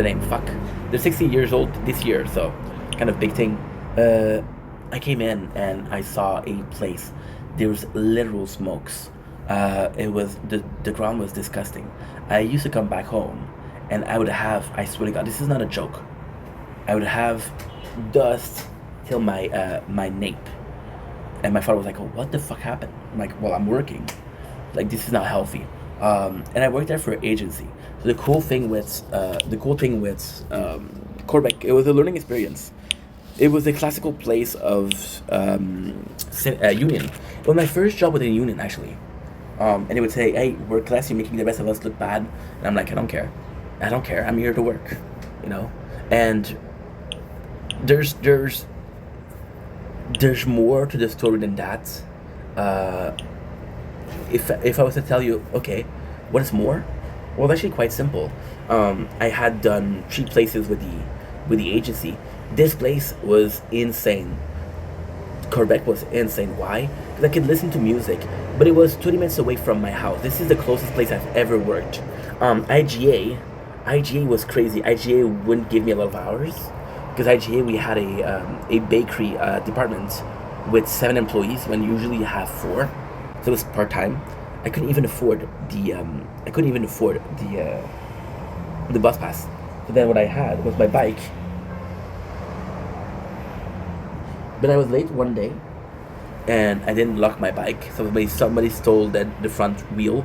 name. Fuck. They're 60 years old this year, so kind of big thing. I came in and I saw a place. There was literal smokes. It was the ground was disgusting. I used to come back home, and I would have. I swear to God, this is not a joke. I would have dust till my nape, and my father was like, "Oh, what the fuck happened?" I'm like, "Well, I'm working. Like this is not healthy." And I worked there for an agency. So the cool thing with Quebec, it was a learning experience. It was a classical place of union. It was my first job within a union, actually. And they would say, "Hey, work class, you're making the rest of us look bad." And I'm like, "I don't care. I'm here to work, you know." And there's more to the story than that. If I was to tell you, okay, what is more? Well, it's actually quite simple. I had done 3 places with the agency. This place was insane. Quebec was insane. Why? Because I could listen to music, but it was 20 minutes away from my house. This is the closest place I've ever worked. IGA was crazy. IGA wouldn't give me a lot of hours because IGA we had a bakery department with 7 employees when usually you have 4, so it was part time. I couldn't even afford the bus pass. So then what I had was my bike. But I was late one day, and I didn't lock my bike. So somebody stole the front wheel,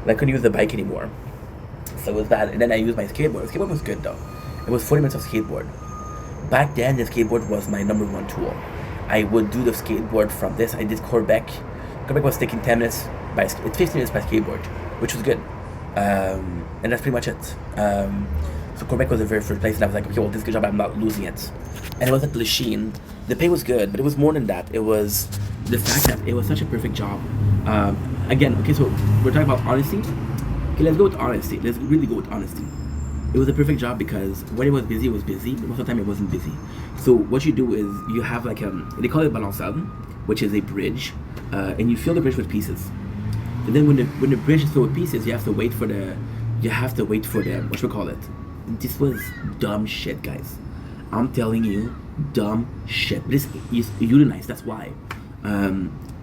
and I couldn't use the bike anymore. So it was bad. And then I used my skateboard. The skateboard was good though. It was 40 minutes of skateboard. Back then, the skateboard was my number 1 tool. I would do the skateboard from this. I did Quebec. Quebec was taking 10 minutes it's 15 minutes by skateboard, which was good. And that's pretty much it. So Quebec was the very first place, and I was like, okay, well, this is a good job. I'm not losing it. And it was at Lachine. The pay was good, but it was more than that. It was the fact that it was such a perfect job. Again, okay, so we're talking about honesty. Okay, let's go with honesty. Let's really go with honesty. It was a perfect job because when it was busy, but most of the time it wasn't busy. So what you do is you have like they call it balançade, which is a bridge, and you fill the bridge with pieces. And then when the bridge is filled with pieces, you have to wait for the what should we call it? This was dumb shit, guys. I'm telling you, dumb shit. But it's unionized, that's why.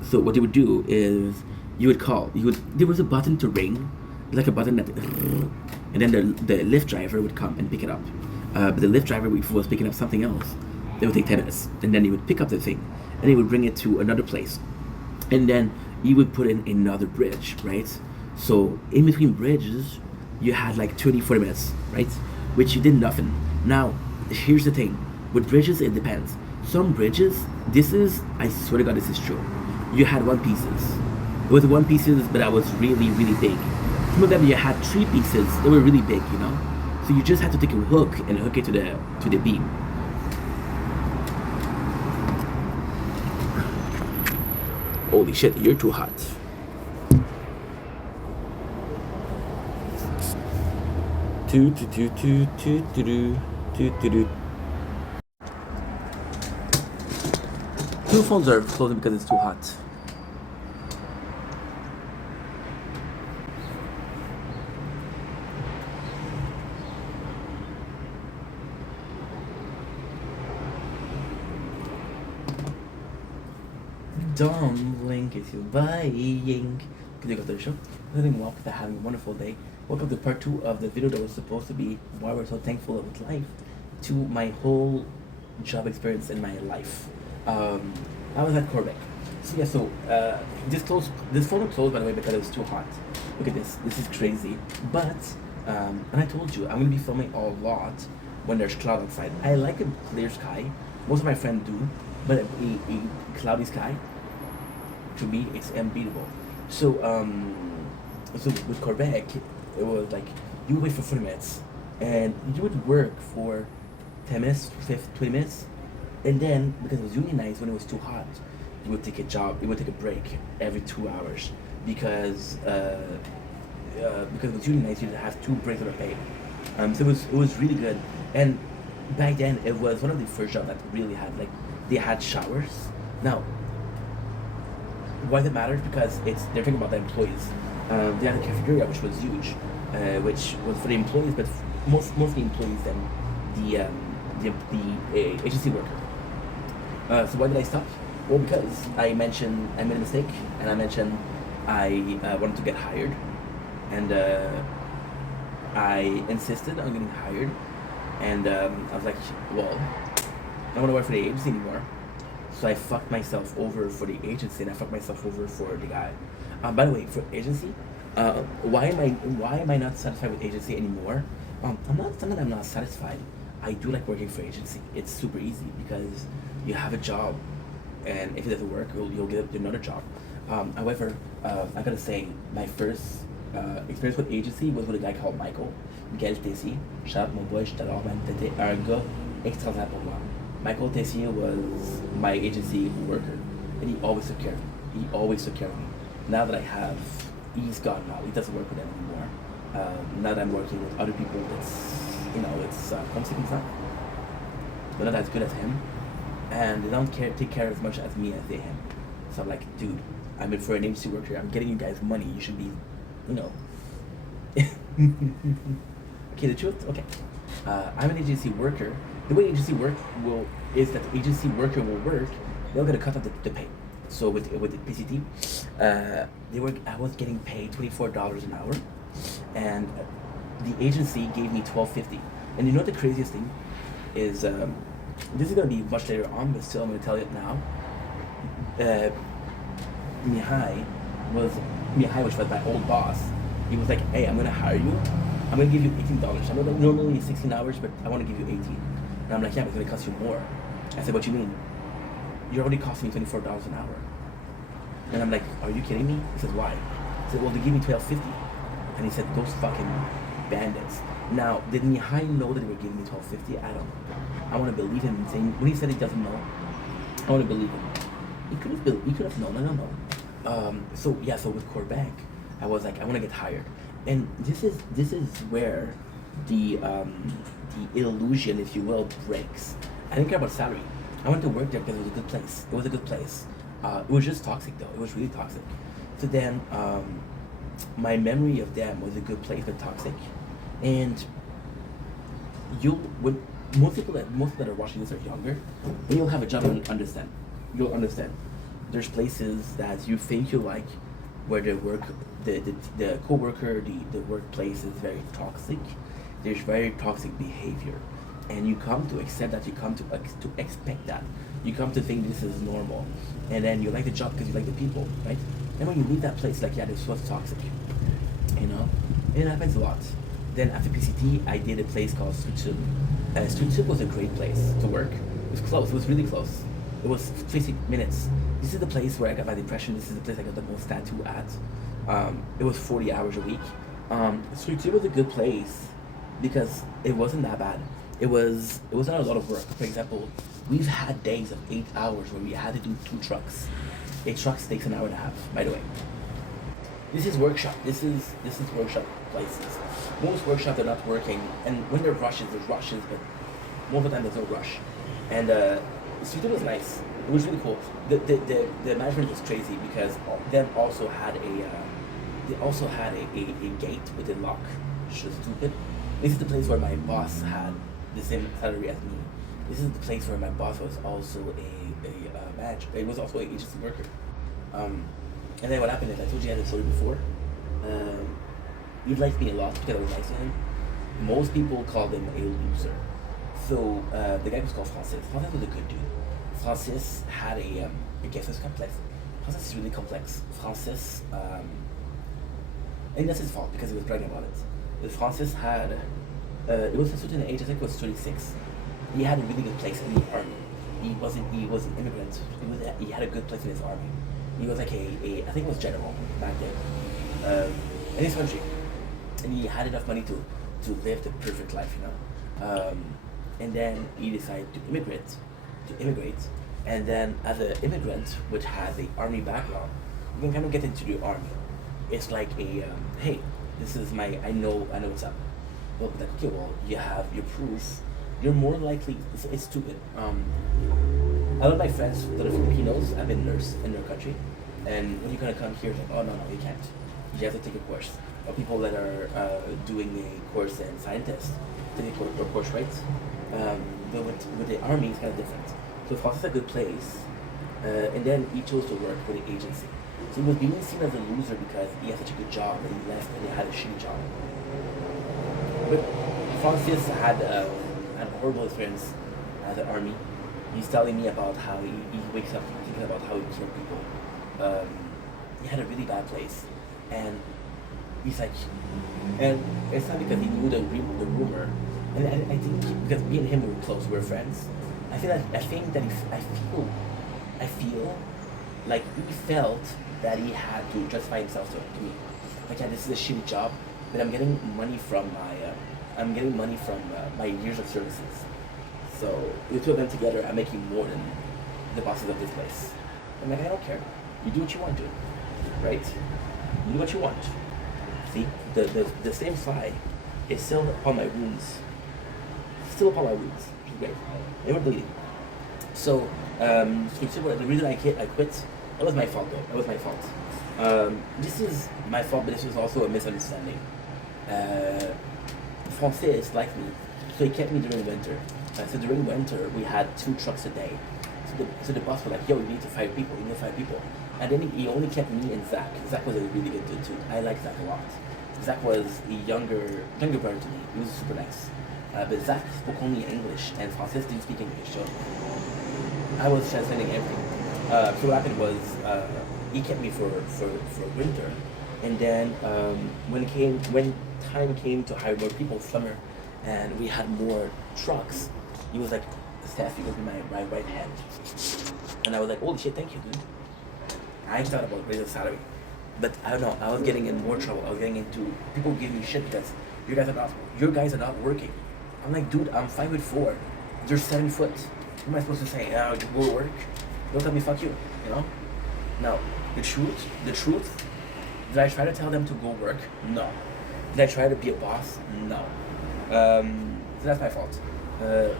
So what they would do is you would call. You would. There was a button to ring, like a button that, and then the Lyft driver would come and pick it up. But the Lyft driver, if he was picking up something else, it would take 10 minutes, and then he would pick up the thing, and he would bring it to another place, and then he would put in another bridge, right? So in between bridges, you had like 30, 40 minutes, right? Which you did nothing. Now, here's the thing. With bridges, it depends. Some bridges, I swear to God, this is true. You had one pieces. It was one pieces, but that was really, really big. Some of them you had three pieces. They were really big, you know? So you just had to take a hook and hook it to the beam. Holy shit, you're too hot. Two phones are closing because it's too hot. Don't blink if you're buying. Can you go to the show? Living walk that having a wonderful day. Welcome to part 2 of the video that was supposed to be why we're so thankful with life, to my whole job experience in my life. I was at Quebec. So yeah, this phone closed by the way because it was too hot. Look at this. This is crazy. But and I told you I'm gonna be filming a lot when there's cloud outside. I like a clear sky. Most of my friends do, but a cloudy sky, to me, it's unbeatable. So with Quebec, it was like you would wait for 40 minutes, and you would work for 10 minutes, 20 minutes, and then because it was unionized when it was too hot, you would take a break every 2 hours because it was unionized, you'd have 2 breaks that are paid. So it was really good, and back then it was one of the first jobs that really had they had showers. Now, why that matters because they're thinking about the employees. They had a cafeteria which was huge, which was for the employees, but mostly employees than the agency worker. So why did I stop? Well, because I mentioned I made a mistake, and I mentioned I wanted to get hired, and I insisted on getting hired, and I was like, well, I don't want to work for the agency anymore. So I fucked myself over for the agency, and I fucked myself over for the guy. By the way, for agency, why am I not satisfied with agency anymore? I'm not satisfied. I do like working for agency. It's super easy because you have a job, and if it doesn't work, you'll get another job. However, I gotta say, my first experience with agency was with a guy called Michael Tessier. Shout out mon boy, je t'adore, man. T'étais un gars extraordinaire pour moi. Michael Tessier was my agency worker, and he always took care of me. Now that he's gone now. He doesn't work with them anymore. Now that I'm working with other people, it's comme c'est comme ça. They're not as good as him, and they don't take care as much as me as they him. So I'm like, dude, I'm in for an agency worker. I'm getting you guys money. You should be, Okay, the truth. Okay, I'm an agency worker. The way agency work is that the agency worker will work. They'll get a cut of the pay. So with the PCT, I was getting paid $24 an hour, and the agency gave me $12.50. And you know the craziest thing is, this is gonna be much later on, but still I'm gonna tell you it now. Mihai, which was my old boss, he was like, hey, I'm gonna hire you. I'm gonna give you $18. I know that normally 16 hours, but I want to give you 18. And I'm like, yeah, but it's gonna cost you more. I said, what you mean? You're already costing me $24 an hour. And I'm like, are you kidding me? He said, why? I said, well, they give me $12.50. And he said, those fucking bandits. Now, did Mihai know that they were giving me $12.50? I don't know. I want to believe him when he said he doesn't know. I want to believe him. He could have known. I don't know. So with Quebec, I was like, I want to get hired, and this is where the illusion, if you will, breaks. I didn't care about salary. I went to work there because it was a good place. It was just toxic though. It was really toxic. So then, my memory of them was a good place but toxic, and most people that are watching this are younger. When you'll have a job, you'll understand. There's places that you think you like, where the coworker, the workplace is very toxic. There's very toxic behavior, and you come to accept that. You come to expect that. You come to think this is normal, and then you like the job because you like the people, right? And when you leave that place, like, yeah, this was toxic, you know, and it happens a lot. Then after PCT, I did a place called Sutub. Sutub was a great place to work. It was close. It was really close. It was 50 minutes. This is the place where I got my depression. This is the place I got the most tattoo at. It was 40 hours a week. Sutub was a good place because it wasn't that bad. It wasn't a lot of work. For example, we've had days of 8 hours where we had to do 2 trucks. 8 trucks takes an hour and a half, by the way. This is workshop. This is workshop places. Most workshops are not working, and when there's rushes, but most of the time there's no rush. And Sweden was nice. It was really cool. The management was crazy because them also had a gate with a lock. Which was stupid. This is the place where my boss had the same salary as me. This is the place where my boss was also a manager. It was also an agency worker. And then what happened is, I told you I had a story before. He liked me a lot because I was nice to him. Most people called him a loser. So the guy was called Francis. Francis was a good dude. Francis had a guess was complex. Francis is really complex. Francis, and that's his fault because he was bragging about it. Francis had, it was a certain age, I think it was 36. He had a really good place in the army. He was an immigrant. He had a good place in his army. He was like I think it was general back then, in his country. And he had enough money to live the perfect life, you know. And then he decided to immigrate. And then as an immigrant, which has a army background, you can kind of get into the army. It's like hey, this is I know what's up. Well, like, okay, well, you have your proof. You're more likely, it's stupid. A lot of my friends that are Filipinos have been nurse in their country. And when you're gonna come here, it's like, oh no, you can't. You have to take a course. Or people that are doing a course in scientists, take a course, right? But with the army, it's kind of different. So Francis is a good place. And then he chose to work with the agency. So he was being seen as a loser because he had such a good job and he left and he had a shitty job. But Francis had a horrible experience as an army. He's telling me about how he wakes up thinking about how he killed people. He had a really bad place, and he's like, and it's not because he knew the rumor, and I think because me and him were close, we were friends. I feel like he felt that he had to justify himself to me. Like, yeah, this is a shitty job, but I'm getting money from my years of services. So the two of them together are making more than the bosses of this place. I'm like, I don't care. You do what you want to, right? You do what you want. See, the same fly is still upon my wounds. Still upon my wounds. Which is great. They were bleeding. So, the reason I quit, it was my fault though. It was my fault. This is my fault, but this was also a misunderstanding. Francis liked me, so he kept me during winter. So during winter, we had 2 trucks a day. So the boss was like, yo, you need to fire people, And then he only kept me and Zach. Zach was a really good dude too. I liked Zach a lot. Zach was a younger brother to me. He was super nice. But Zach spoke only English, and Francis didn't speak English, so I was translating everything. So what happened was, he kept me for winter, and then when time came to hire more people, summer, and we had more trucks, he was like, Steph, you will be my right hand. And I was like, holy shit, thank you, dude. I thought about raising salary. But I don't know, I was getting in more trouble. I was getting into, people giving me shit because you guys are not working. I'm like, dude, I'm 5'4". You're 7 foot. What am I supposed to say? Oh, you go work? Don't tell me fuck you, you know? No, the truth, did I try to tell them to go work? No. Did I try to be a boss? No. So that's my fault. But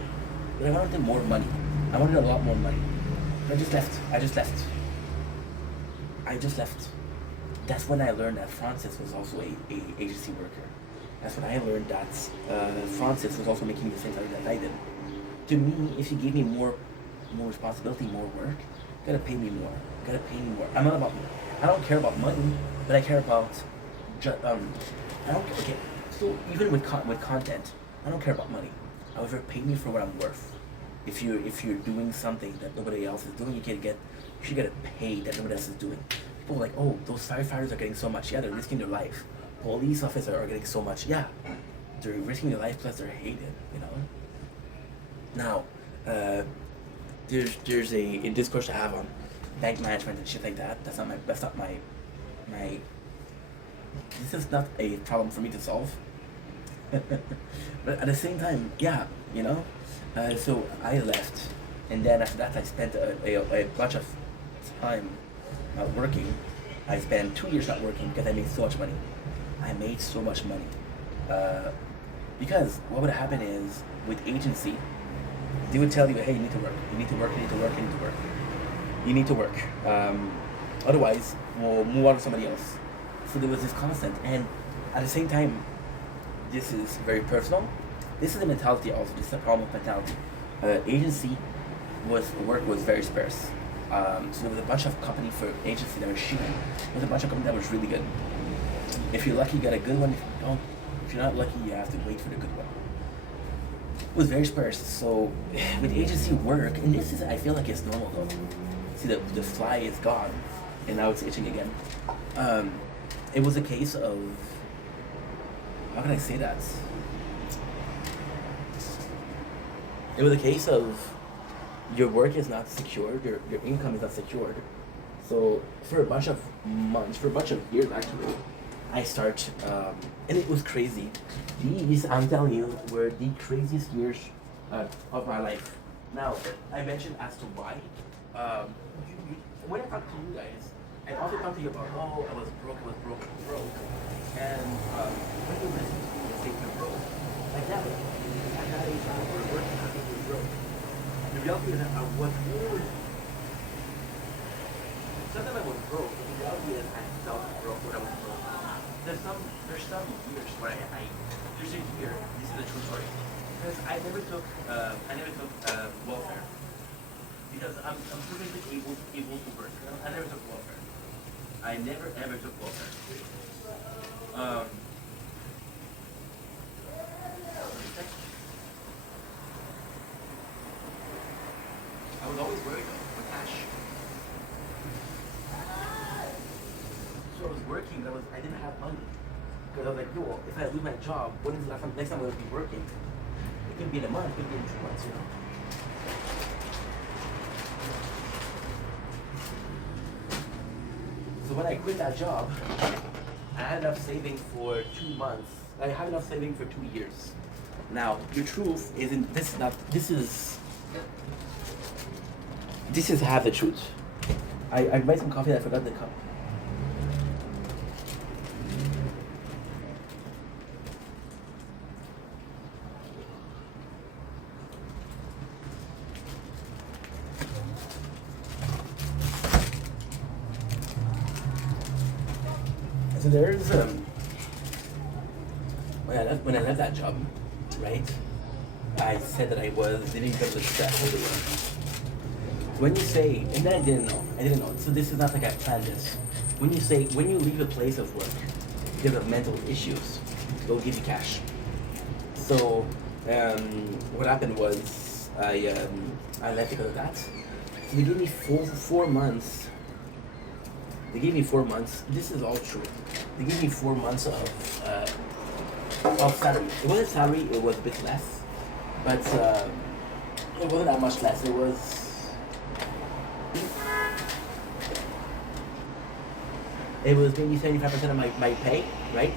I wanted more money. I wanted a lot more money. I just left. That's when I learned that Francis was also a agency worker. That's when I learned that Francis was also making the same salary that I did. To me, if you gave me more responsibility, more work, you gotta pay me more. I'm not about money. I don't care about money, but I care about, I don't, okay, so even with content, I don't care about money. However, pay me for what I'm worth. If you're doing something that nobody else is doing, you should get paid that nobody else is doing. People are like, oh, those firefighters are getting so much. Yeah, they're risking their life. Police officers are getting so much. Yeah, they're risking their life plus they're hated. You know. Now, there's a discourse to have on bank management and shit like that. That's not my. This is not a problem for me to solve. But at the same time, yeah, you know. So I left, and then after that, I spent a bunch of time not working. I spent 2 years not working because I made so much money. I made so much money. Because what would happen is with agency, they would tell you, hey, you need to work, you need to work, you need to work, you need to work, you need to work. Otherwise, we'll move on to somebody else. So there was this constant, and at the same time, this is very personal. This is a mentality also. This is a problem of mentality. Agency work was very sparse. So there was a bunch of company for agency that were shooting. There was a bunch of company that was really good. If you're lucky, you got a good one. If you don't, if you're not lucky, you have to wait for the good one. It was very sparse. So with agency work, and this is, I feel like it's normal though. See, the fly is gone, and now it's itching again. It was a case of, how can I say that? It was a case of your work is not secured, your income is not secured. So for a bunch of months, for a bunch of years actually, I start, and it was crazy. These, I'm telling you, were the craziest years of my life. Now, I mentioned as to why. When I talk to you guys, I also talk to you about, oh, I was broke. And when you listen to me and say you're broke, like that, at that age, I was working, I think you're broke. The reality is that I was really, it's not that I was broke, but the reality is I felt broke when I was broke. There's some years where there's a year, this is a true story, because I never took welfare. Because I'm perfectly able to work. I never took welfare. I never ever took welfare. I was always worried though, with cash. So I was working, but I didn't have money. Because I was like, yo, if I lose my job, when is the next time I will be working? It could be in a month, it could be in 2 months, you know. So when I quit that job, I had enough saving for 2 months. I had enough saving for 2 years. Now, the truth isn't, this is half the truth. I made some coffee and I forgot the cup. So there's when I left that job, right? I said that I was living better with that. When you say, and then I didn't know. So this is not like I planned this. When you leave a place of work because of mental issues, they'll give you cash. So what happened was I left because of that. So they gave me four months. They gave me 4 months. This is all true. They gave me 4 months of salary. It wasn't salary. It was a bit less, but it wasn't that much less. It was. It was maybe 75% of my pay, right?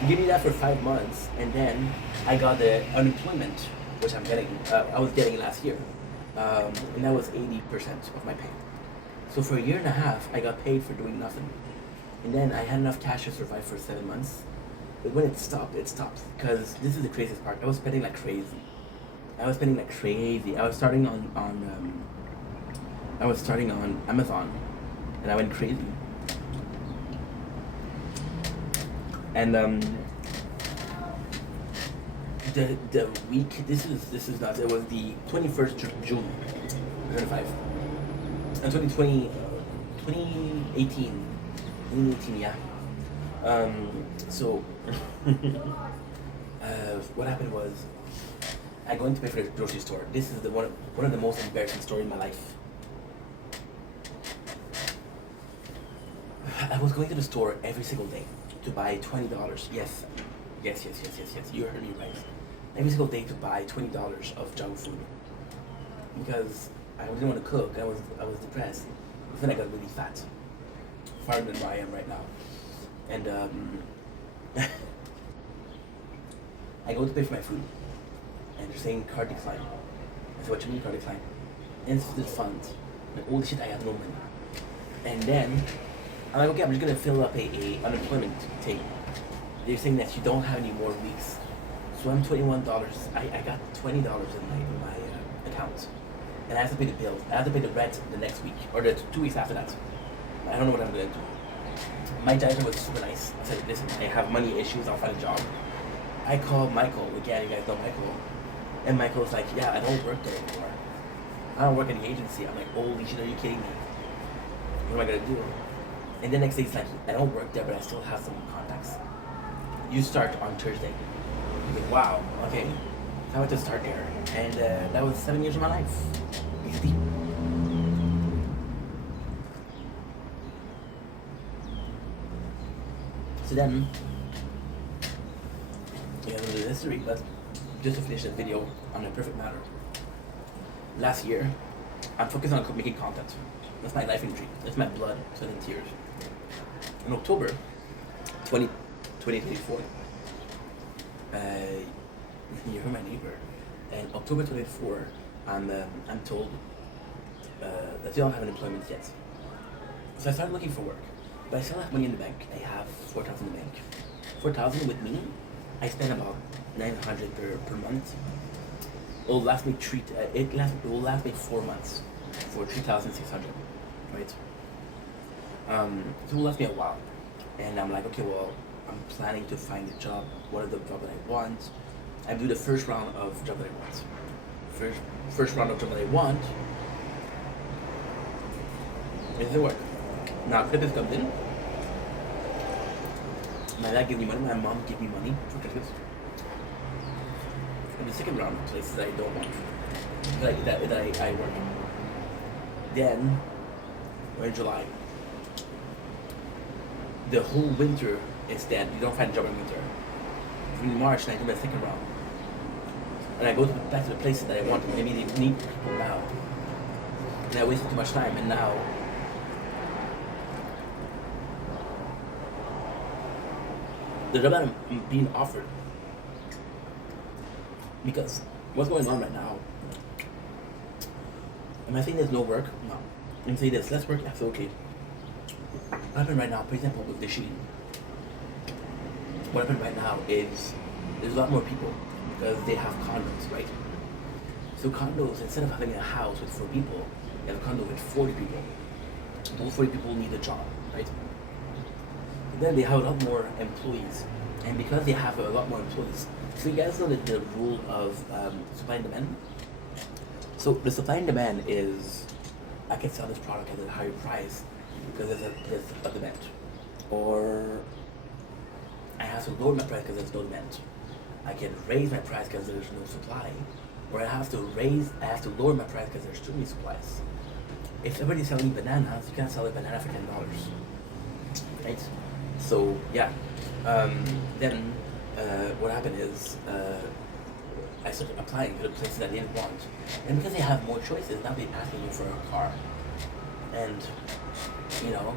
They gave me that for 5 months, and then I got the unemployment, which I was getting last year, and that was 80% of my pay. So for a year and a half, I got paid for doing nothing. And then I had enough cash to survive for 7 months. But when it stopped. Because this is the craziest part. I was spending like crazy. I was starting on Amazon, and I went crazy. And the week, this is not, it was the 21st June 2025. And 2018, yeah. So what happened was I go in to pay for the grocery store. This is the one of the most embarrassing stories in my life. I was going to the store every single day to buy $20. Yes. You heard me right. Every single day to buy $20 of junk food because I didn't want to cook. I was depressed. But then I got really fat, farther than where I am right now, and I go to pay for my food, and they're saying card decline. I said, what you mean card decline? Instant funds. Like, holy shit, I have no money. And then I'm like, okay, I'm just gonna fill up a unemployment thing. They're saying that you don't have any more weeks. So I'm $21. I got $20 in my account, and I have to pay the bills. I have to pay the rent the next week or the 2 weeks after that. I don't know what I'm gonna do. My driver was super nice. I said, listen, I have money issues. I'll find a job. I called Michael. Again, you guys know Michael. And Michael's like, yeah, I don't work there anymore. I don't work in the agency. I'm like, holy shit, are you kidding me? What am I gonna do? And the next day he's like, I don't work there, but I still have some contacts. You start on Thursday. I'm like, wow, okay. So I went to start there. And that was 7 years of my life. Easy. So then, yeah, the history, but just to finish the video on a perfect matter. Last year, I'm focused on making content. That's my life and dream. That's my blood, sweat, and tears. In October 2024, you heard my neighbor. And October 24, I'm told that they don't have an employment yet. So I started looking for work, but I still have money in the bank. I have 4,000 in the bank. 4,000 with me. I spend about 900 per month. It will last me it will last me 4 months for 3,600, right? So it will last me a while, and I'm like, okay, well, I'm planning to find a job. What are the job that I want? I do the first round of job that I want. First round of job that I want. It doesn't work. Now Christmas comes in. My dad gave me money. My mom gave me money for Christmas. And the second round of places that I don't want, that I work. Then we're in July. The whole winter is dead. You don't find a job in winter. In March, and I do my second round. And I go back to the places that I want. Maybe they need people now. And I wasted too much time, and now the job that I'm being offered. Because what's going on right now? Am I saying there's no work? No. I'm saying there's less work? Absolutely. What happened right now, for example, with the Shein. What happened right now is there's a lot more people because they have condos, right? So condos, instead of having a house with 4 people, you have a condo with 40 people. Those 40 people need a job, right? And then they have a lot more employees. And because they have a lot more employees, so you guys know the rule of supply and demand? So the supply and demand is, I can sell this product at a higher price because there's a demand. Or I have to lower my price because there's no demand. I can raise my price because there's no supply. Or I have to lower my price because there's too many supplies. If everybody's selling bananas, you can't sell a banana for $10. Right? So yeah. Then what happened is I started applying to the places I didn't want. And because they have more choices, now they're asking you for a car. And, you know,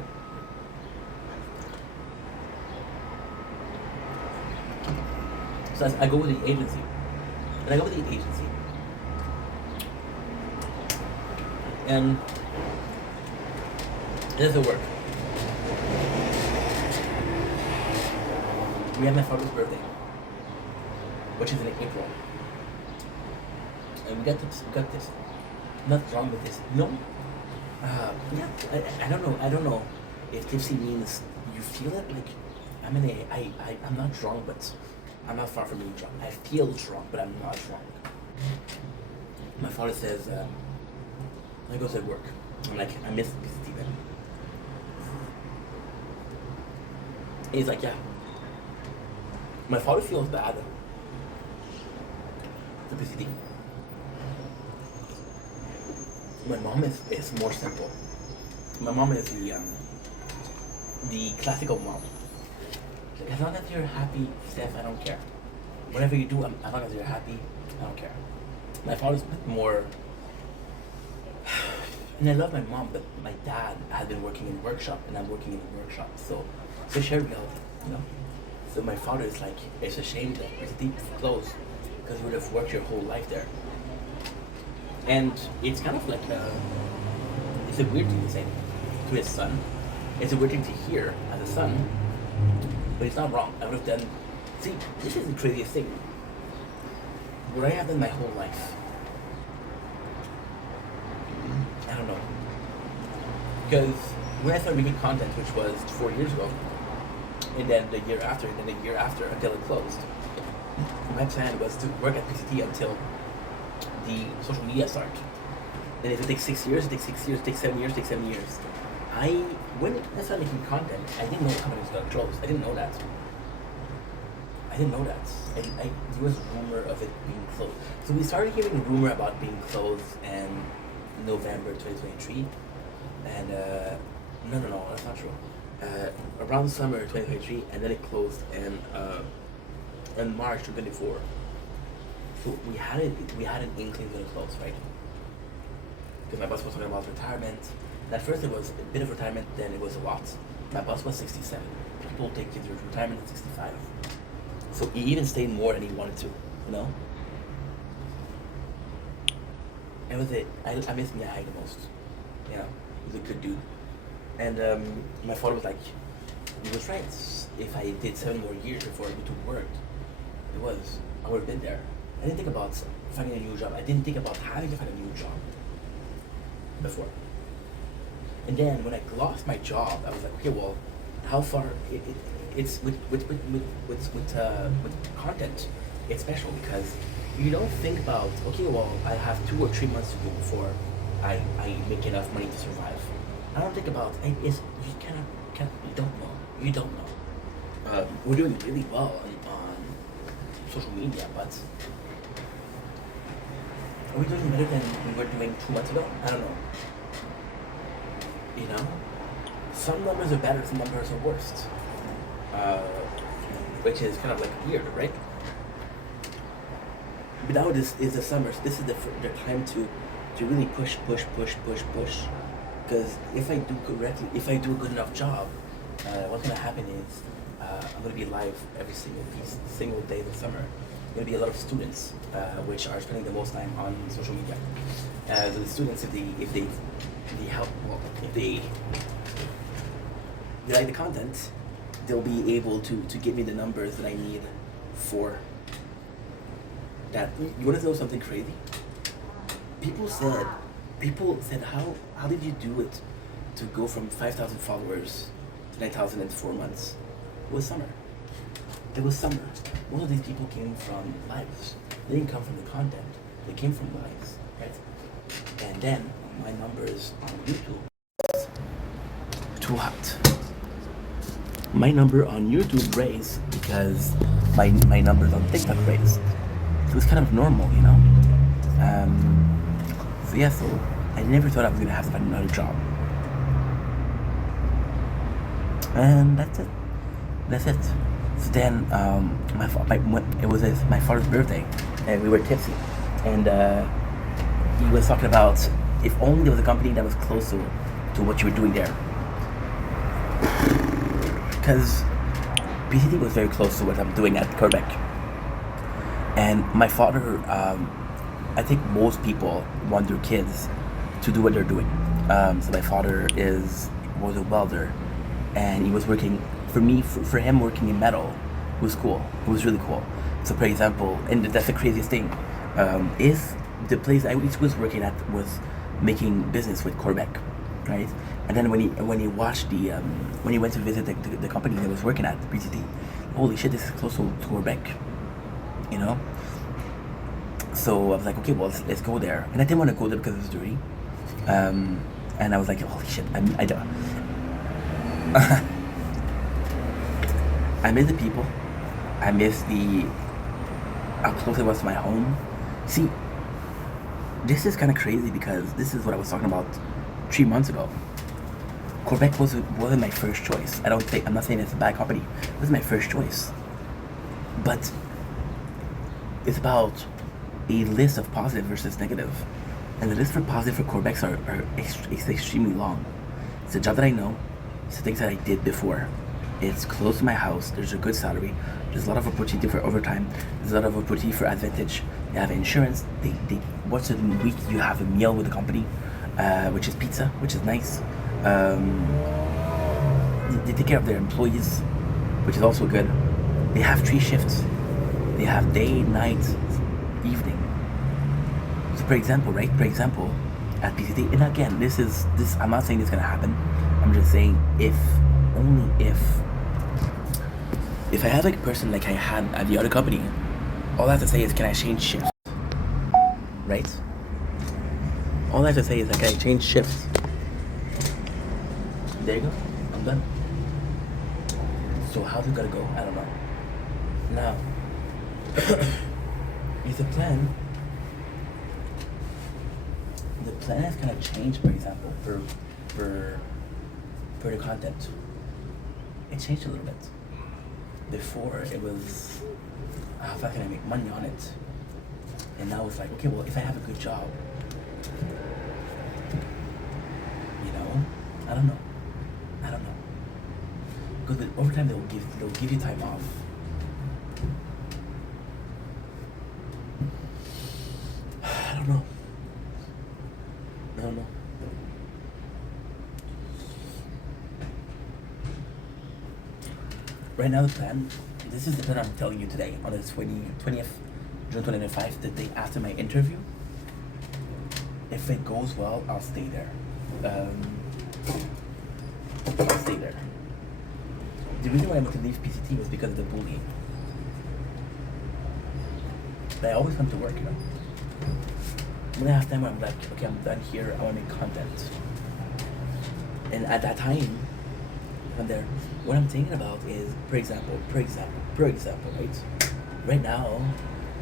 so I go with the agency. And I go with the agency. And it doesn't work. We have my father's birthday, which is in April. And we got this. Nothing wrong with this. No. Yeah, I don't know if tipsy means you feel it. Like, I'm not drunk, but I'm not far from being drunk. I feel drunk, but I'm not drunk. My father says, I go to work. I'm like, I miss Steven. And he's like, yeah. My father feels bad for PCD. My mom is more simple. My mom is the classical mom. Like, as long as you're happy, Steph, I don't care. Whatever you do, as long as you're happy, I don't care. My father's a bit more, and I love my mom, but my dad has been working in a workshop, and I'm working in a workshop, so share reality, you know. So my father is like, it's a shame that it's deep close, because you would have worked your whole life there. And it's kind of like it's a weird thing to say to his son. It's a weird thing to hear as a son, but it's not wrong. I would have done. See, this is the craziest thing. What I have done my whole life, I don't know. Because when I started making content, which was 4 years ago, and then the year after, and then the year after, until it closed, my plan was to work at PCT until the social media start. And if it takes 6 years, it takes 6 years, it takes 7 years, it takes 7 years. When I started making content, I didn't know the company was gonna close. I didn't know that. There was a rumor of it being closed. So we started hearing a rumor about being closed in November 2023. And no, that's not true. Around summer 2023, and then it closed in March 2024. So we had an inkling it was gonna close, right? Because my boss was talking about retirement. And at first it was a bit of retirement, then it was a lot. My boss was 67. People take kids with retirement at 65. So he even stayed more than he wanted to, you know? It was it. I miss Miyahide the most. You know, he was a good dude. And my father was like, he was right. If I did 7 more years before I went to work, I would have been there. I didn't think about finding a new job. I didn't think about having to find a new job before. And then when I lost my job, I was like, okay, well, how far? It's with content. It's special because you don't think about, okay, well, I have 2 or 3 months to go before I make enough money to survive. I don't think about you don't know. We're doing really well on social media, but are we doing better than we were doing 2 months ago? I don't know. You know, some numbers are better, some numbers are worse. Which is kind of like weird, right? But now this is the summer, so this is the time to really push. Because if I do correctly, if I do a good enough job, what's gonna happen is I'm gonna be live every single day this summer. Gonna be a lot of students, which are spending the most time on social media. So the students, if they like the content, they'll be able to give me the numbers that I need for that. You want to know something crazy? People said, how did you do it to go from 5,000 followers to 9,000 in 4 months? It was summer. Most of these people came from lives. They didn't come from the content. They came from lives, right? And then my numbers on YouTube was too hot. My number on YouTube raised because my numbers on TikTok raised. It was kind of normal, you know? So I never thought I was gonna have to find another job. And that's it. So then, it was my father's birthday, and we were tipsy, and he was talking about if only there was a company that was close to what you were doing there, because PCT was very close to what I'm doing at Quebec. And my father, I think most people want their kids to do what they're doing. So my father was a welder, and he was working. For him, working in metal was cool. It was really cool. So, for example, and that's the craziest thing, is the place I was working at was making business with Quebec, right? And then when he watched when he went to visit the company that was working at PCT, holy shit, this is close to Quebec, you know. So I was like, okay, well, let's go there. And I didn't want to go there because it was dirty. And I was like, holy shit, I don't. I miss the people. I miss the how close it was to my home. See, this is kind of crazy because this is what I was talking about 3 months ago. Quebec wasn't my first choice. I'm not saying it's a bad company. It was my first choice. But it's about a list of positive versus negative. And the list for positive for Quebec is extremely long. It's a job that I know. It's the things that I did before. It's close to my house. There's a good salary. There's a lot of opportunity for overtime. There's a lot of opportunity for advantage. You have insurance. Once a week you have a meal with the company, which is pizza, which is nice. They take care of their employees, which is also good. They have 3 shifts. They have day, night, evening. So for example, at PCT, and again, this I'm not saying it's gonna happen. I'm just saying only if I have like a person like I had at the other company, all I have to say is, can I change shifts? Right? All I have to say is, like, can I change shifts? There you go. I'm done. So how's it gonna go? I don't know. Now, is the plan has kind of changed, for example, for the content. It changed a little bit. Before it was, how can I make money on it? And now it's like, okay, well, if I have a good job, I don't know. Because over time they'll give you time off. I don't know. Right now the plan, this is the plan I'm telling you today on the 20th June 2025, the day after my interview. If it goes well, I'll stay there. I'll stay there. The reason why I want to leave PCT was because of the bullying. But I always come to work, When I have time where I'm like, okay, I'm done here, I want to make content. And at that time, I'm there. What I'm thinking about is, for example, right? Right now,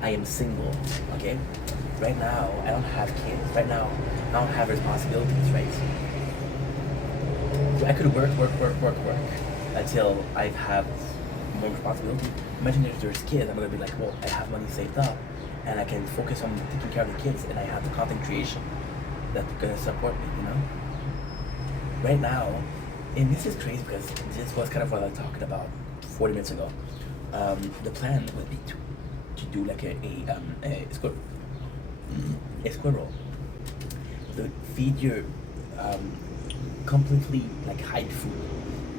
I am single, okay? Right now, I don't have kids. Right now, I don't have responsibilities, right? So I could work until I have more responsibility. Imagine if there's kids, I'm gonna be like, well, I have money saved up and I can focus on taking care of the kids and I have the content creation that's gonna support me, Right now, and this is crazy because this was kind of what I was talking about 40 minutes ago. The plan would be to do like a squirrel. To feed your completely like hide food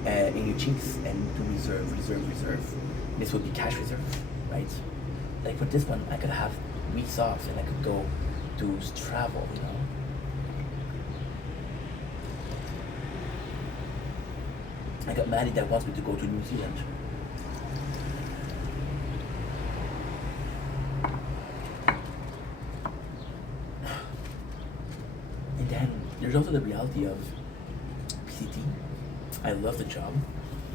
in your cheeks and to reserve. This would be cash reserve, right? Like for this one, I could have weeks off and I could go to travel, I got Maddie that wants me to go to New Zealand. And then there's also the reality of PCT. I love the job,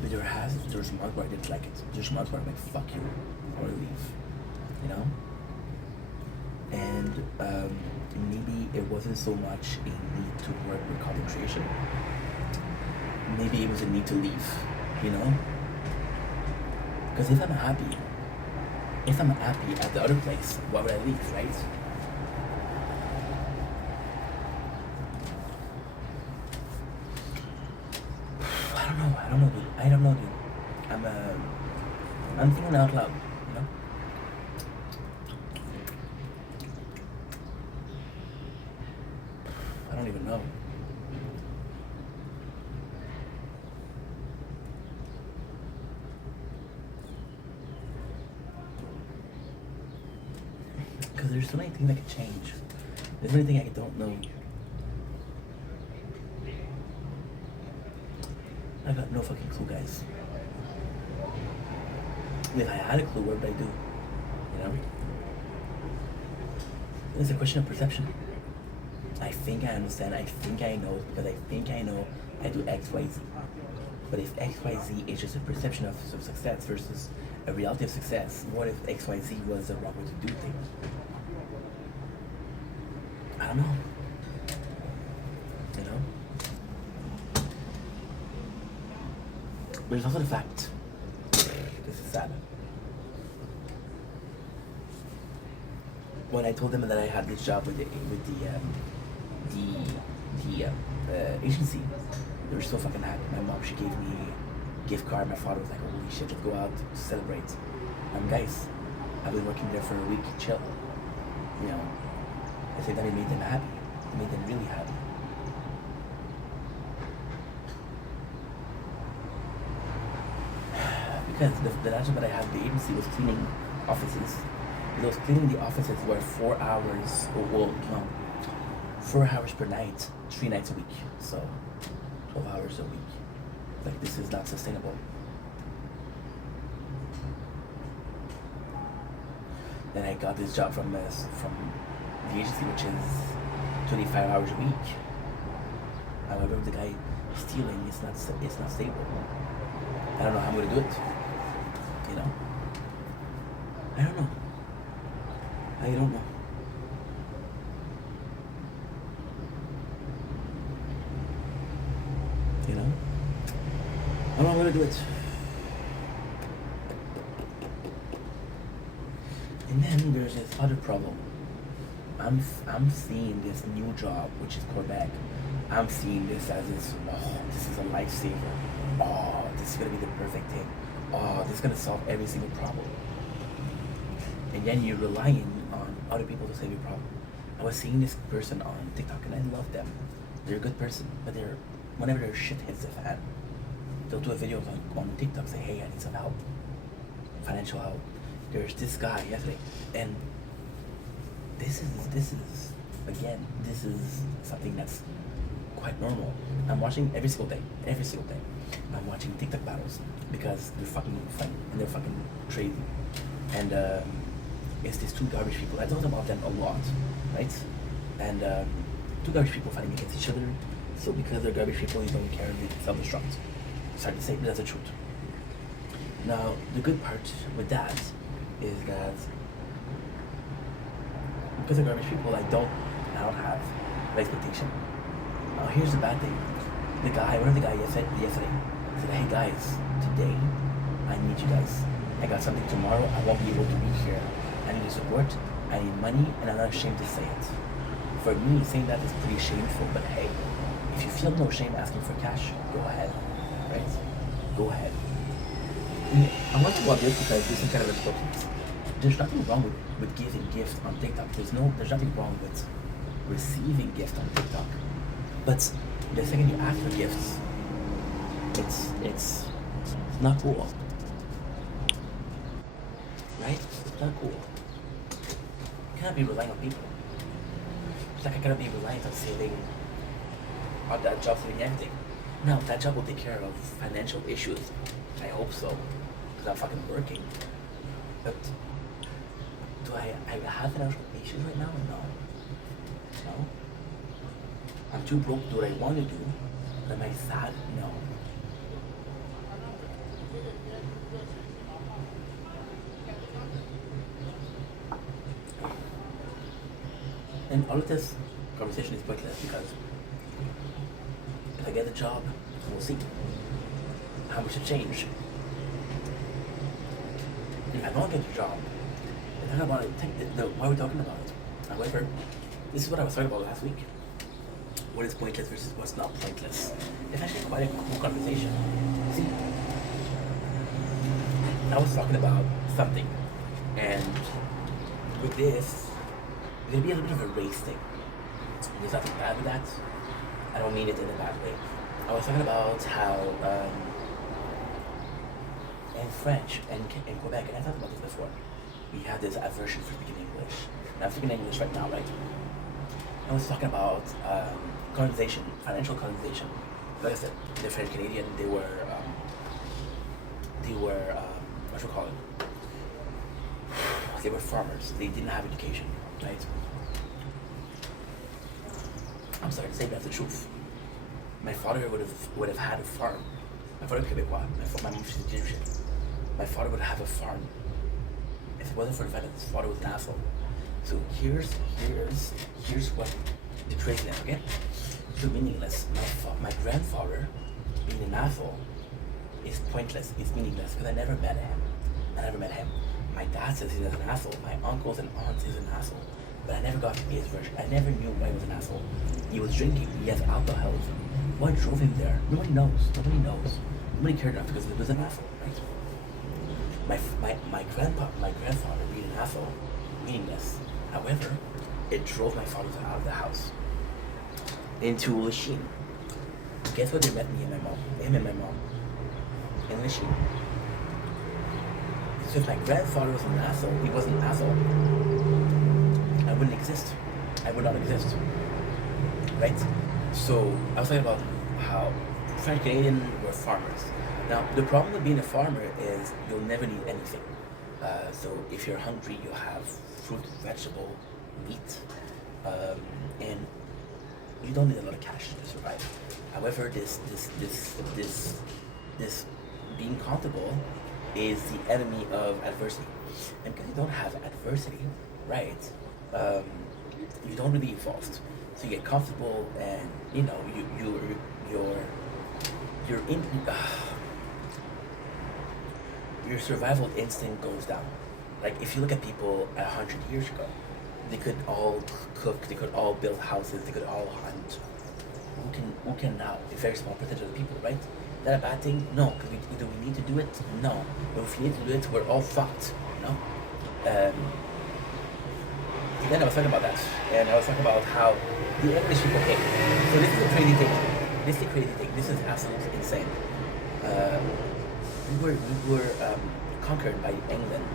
but there's months where I didn't like it. There's months where I'm like, fuck you, I want to leave, And maybe it wasn't so much a need to work with content creation. Maybe it was a need to leave, Because if I'm happy at the other place, why would I leave, right? I don't know, dude. I'm thinking out loud, I don't even know. Because there's so many things that could change. There's so many things I don't know. I got no fucking clue, guys. If I had a clue, what would I do? It's a question of perception. I think I understand. I think I know because I think I know I do X, Y, Z. But if XYZ is just a perception of success versus a reality of success, what if XYZ was the wrong way to do things? I don't know. You know? But there's also the fact, this is sad. When I told them that I had this job with the agency, they were so fucking happy. My mom, she gave me a gift card. My father was like, holy shit, let's go out to celebrate. Guys, I've been working there for a week, chill. You know, I think that it made them happy. It made them really happy. Because the last job that I had at the agency was cleaning offices. It was cleaning the offices were 4 hours, 4 hours per night, 3 nights a week. So 12 hours a week. Like, this is not sustainable. Then I got this job from the agency, which is 25 hours a week. However, the guy stealing is not stable. I don't know how I'm gonna do it. You know, I don't know. I don't know. You know, I don't know how I'm gonna do it. And then there's this other problem. I'm seeing this new job, which is Quebec. I'm seeing this as this, this is a lifesaver. Oh, this is gonna be the perfect thing. Oh, this is gonna solve every single problem. And then you're relying on other people to solve your problem. I was seeing this person on TikTok and I love them. They're a good person, but whenever their shit hits the fan, they'll do a video on TikTok, say, hey, I need some help. Financial help. There's this guy yesterday, and this is something that's quite normal. I'm watching every single day. I'm watching TikTok battles because they're fucking funny and they're fucking crazy. And it's these two garbage people. I talked about them a lot, right? And two garbage people fighting against each other. So because they're garbage people, you don't care if they self-destruct. Sorry to say, but that's the truth. Now, the good part with that is that because they're garbage people, I don't have an expectation. Now, here's the bad thing. One of the guys yesterday said, hey guys, today I need you guys. I got something tomorrow. I won't be able to be here. I need your support. I need money, and I'm not ashamed to say it. For me, saying that is pretty shameful, but hey, if you feel no shame asking for cash, go ahead, right? Go ahead. I want to go about this because this is kind of important. There's nothing wrong with giving gifts on TikTok. There's nothing wrong with receiving gifts on TikTok. But the second you ask for gifts, it's not cool. Right? It's not cool. You cannot be relying on people. Just like I cannot be reliant on saving, on that job saving everything. No, that job will take care of financial issues. I hope so. Because I'm fucking working. But do I have financial issues right now? No. I'm too broke to do what I want to do. But am I sad? No. And all of this conversation is pointless because if I get the job, we'll see how much it change. If I don't get the job, we're talking about why we're talking about it. However, this is what I was talking about last week. What is pointless versus what's not pointless. It's actually quite a cool conversation. See, I was talking about something, and with this, it's gonna be a little bit of a race thing. There's nothing bad with that. I don't mean it in a bad way. I was talking about how in French and in Quebec, and I talked about this before, we have this aversion for speaking English. And I'm speaking English right now, right? I was talking about colonization, financial colonization. Like I said, they're French Canadian. They were what you call it? They were farmers. They didn't have education, right? I'm sorry to say, but that's the truth. My father would have had a farm, My father Quebecois. My mom she's Egyptian. My father would have a farm. If it wasn't for the fact that his father was an asshole. So here's what the craziness, okay? So meaningless. My grandfather being an asshole is pointless, it's meaningless, because I never met him. My dad says he's an asshole. My uncles and aunts is an asshole. But I never got his version. I never knew why he was an asshole. He was drinking, he has alcoholism. What drove him there? Nobody knows. Nobody cared enough because he was an asshole, right? My grandfather being an asshole, meaningless. However, it drove my father out of the house into Lachine. Guess what they met me and my mom? Him and my mom. In Lachine. So if my grandfather was an asshole, he wasn't an asshole, I wouldn't exist. I would not exist. Right? So I was talking about how French Canadian were farmers. Now the problem with being a farmer is you'll never need anything. So if you're hungry, you'll have fruit, vegetable, meat, and you don't need a lot of cash to survive. However, this being comfortable is the enemy of adversity, and because you don't have adversity, right? You don't really evolve. So you get comfortable, and you know you're in. Your survival instinct goes down. Like if you look at people 100 years ago, they could all cook, they could all build houses, they could all hunt. Who can now? A very small percentage of the people, right? Is that a bad thing? No. Do we need to do it? No. But if we need to do it, we're all fucked. No. Then I was talking about that, and I was talking about how the English people hate. So this is a crazy thing. This is absolutely insane. We were conquered by England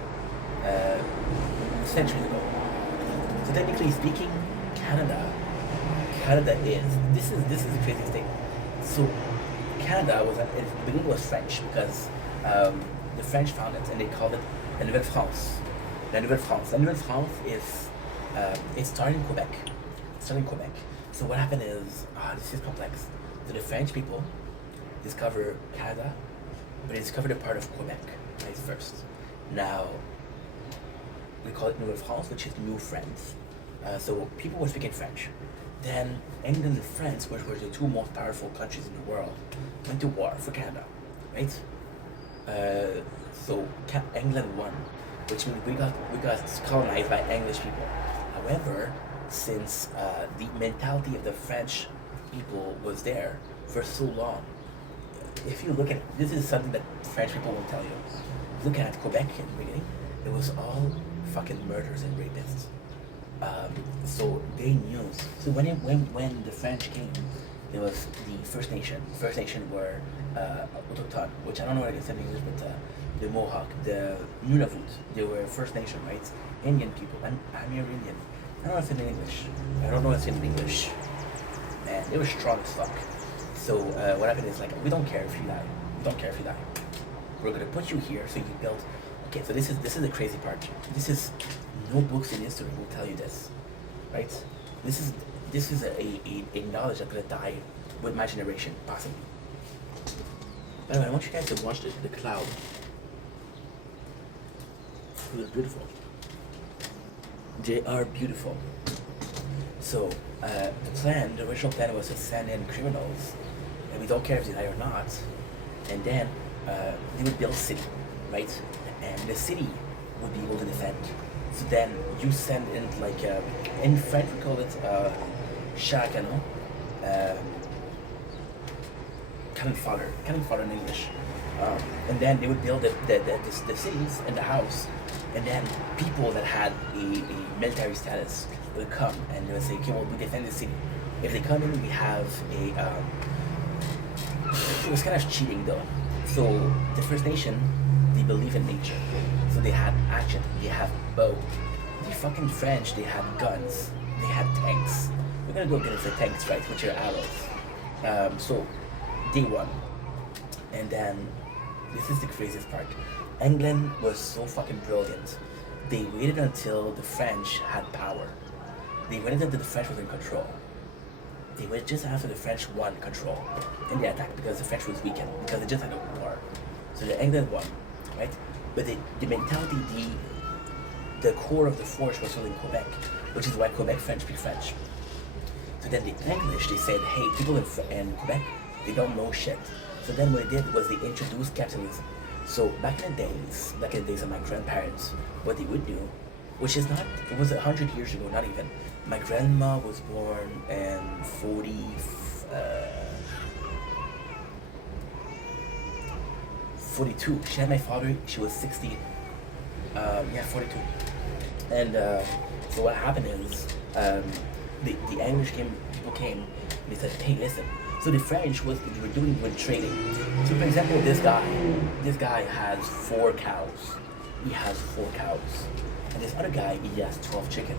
centuries ago. So technically speaking, Canada is this is the craziest thing. So Canada was at the beginning was French because the French found it and they called it La Nouvelle France. La Nouvelle France. La Nouvelle France is it started in Quebec. So what happened is this is complex. So the French people discover Canada, but they discovered a part of Quebec right first. Now we call it Nouvelle France, which is New France. So people were speaking French. Then England and France, which were the two most powerful countries in the world, went to war for Canada, right? So England won, which means we got colonized by English people. However, since the mentality of the French people was there for so long, if you look at this is something that French people will tell you. Look at Quebec in the beginning, it was all fucking murders and rapists. So they knew. So when the French came, it was the First Nation. First Nation were Autochtones, which I don't know what I can say in English, but the Mohawk, the Nunavut, they were First Nation, right? Indian people. I'm Indian. I don't know if it's in English. I don't know if it's in English. Man, they were strong as fuck. So what happened is like, we don't care if you die. We don't care if you die. We're gonna put you here so you build. Okay, so this is the crazy part. This is no books in history will tell you this, right? This is a knowledge that's gonna die with my generation, possibly. By the way, I want you guys to watch the cloud. It was beautiful. They are beautiful. So the original plan was to send in criminals, and we don't care if they die or not. And then they would build a city, right? And the city would be able to defend. So then you send in like in French we call it char à canon, cannon fodder in English. And then they would build the cities and the house, and then people that had a military status would come and they would say, okay, well, we defend the city. If they come in, we have a. It was kind of cheating though. So the First Nation, they believe in nature. So they had action, they have bow. The fucking French, they had guns, they had tanks. We're gonna go get it for tanks, right, with your arrows. So they won. And then, this is the craziest part. England was so fucking brilliant. They waited until the French had power. They waited until the French was in control. they were just after the French won control in the attack because the French was weakened because they just had a war. So the England won, right? But the mentality, the core of the force was still in Quebec, which is why Quebec French speak French. So then the English, they said, hey, people in Quebec, they don't know shit. So then what they did was they introduced capitalism. So back in the days of my grandparents, what they would do, which is not, it was 100 years ago, not even. My grandma was born in 42. She had my father, she was 60. 42. And so what happened is, the English people came, and they said, hey, listen. So the French were doing with trading. So for example, this guy has 4 cows. He has 4 cows. And this other guy, he has 12 chicken.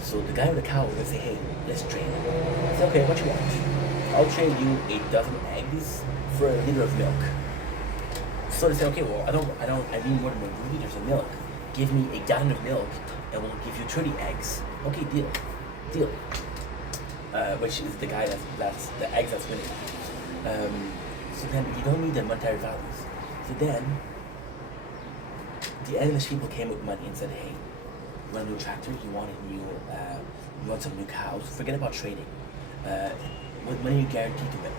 So the guy with the cow will say, hey, let's trade. I say, okay, what you want? I'll trade you 8 dozen eggs for a liter of milk. So they say, okay, well, I need more than 1 liters of milk. Give me a gallon of milk, and we'll give you 30 eggs. Okay, deal. Which is the guy that's the eggs that's winning. So then you don't need the monetary values. So then the English people came with money and said, hey, you want a new tractor? You want some new cows? Forget about trading. With money you guaranteed to win.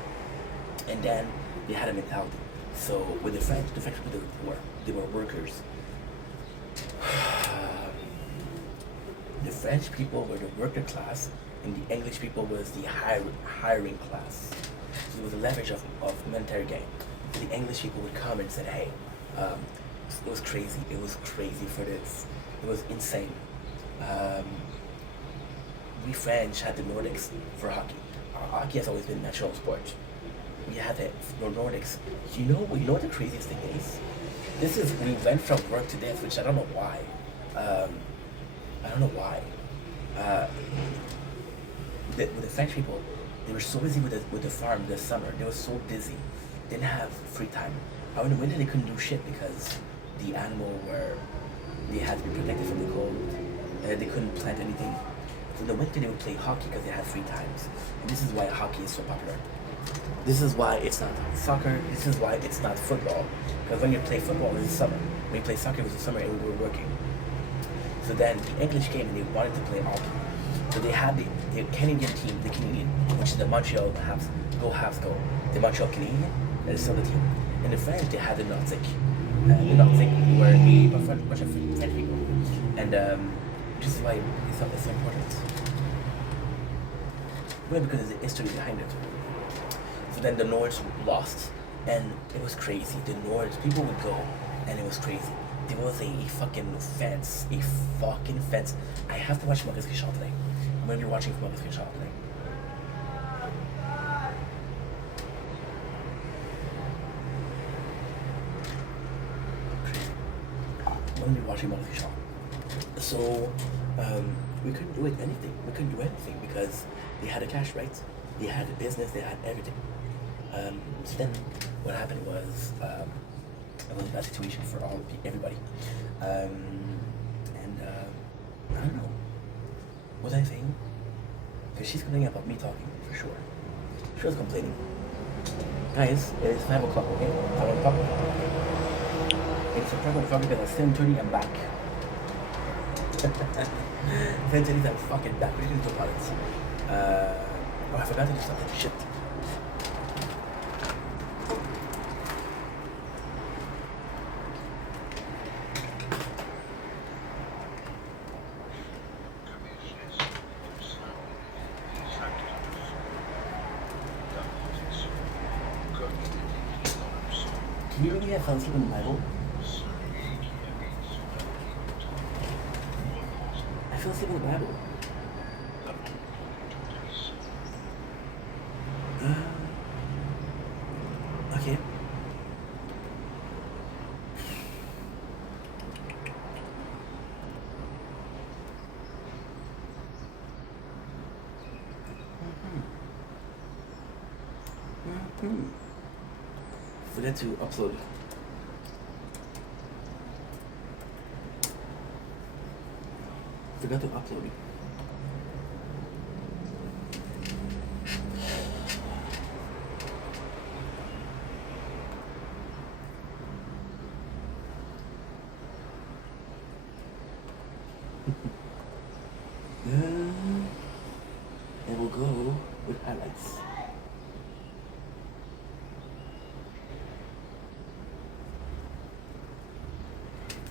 And then they had a mentality. So with the French people they were workers. The French people were the worker class, and the English people was the hiring class. So it was a leverage of monetary gain. So the English people would come and said, hey, it was crazy. It was crazy for this. It was insane. We French had the Nordics for hockey. Hockey has always been national sport. We had the Nordics. You know what the craziest thing is? We went from work to death, which I don't know why. With the French people, they were so busy with the farm this summer. They were so busy, didn't have free time. In the winter they couldn't do shit because the they had to be protected from the cold. They couldn't plant anything. So in the winter they would play hockey because they had free times. And this is why hockey is so popular. This is why it's not soccer. This is why it's not football. Because when you play football, it's summer. When you play soccer, it was the summer and we were working. So then the English came and they wanted to play hockey. So they had the Canadian team, which is the Montreal Habs go. The Montreal Canadian, that is still the team. And the French, they had the Nordic. The Nordic were a bunch of French people. And this is why it's so important. Well, because of the history behind it. So then the Nords lost, and it was crazy. The Nords, people would go, and it was crazy. There was a fucking fence. I have to watch Maurice Richard today. I'm going to be watching Maurice Richard today. Crazy. I'm going to be watching Maurice Richard. So, we couldn't do anything. We couldn't do anything because they had the cash, right? They had the business, they had everything. So then what happened was, it was a bad situation for everybody. I don't know. What was I saying? Because she's complaining about me talking, for sure. She was complaining. Guys, it's 5 o'clock, okay? 5 o'clock. It's 5 o'clock because at 7:30 I'm back. 7:30 I'm fucking back. What are you gonna do about it? I forgot to do something. Shit. Can you really have fun sleeping in the Bible? I fell asleep in the Bible. Okay. Forget to upload. Forgot to upload.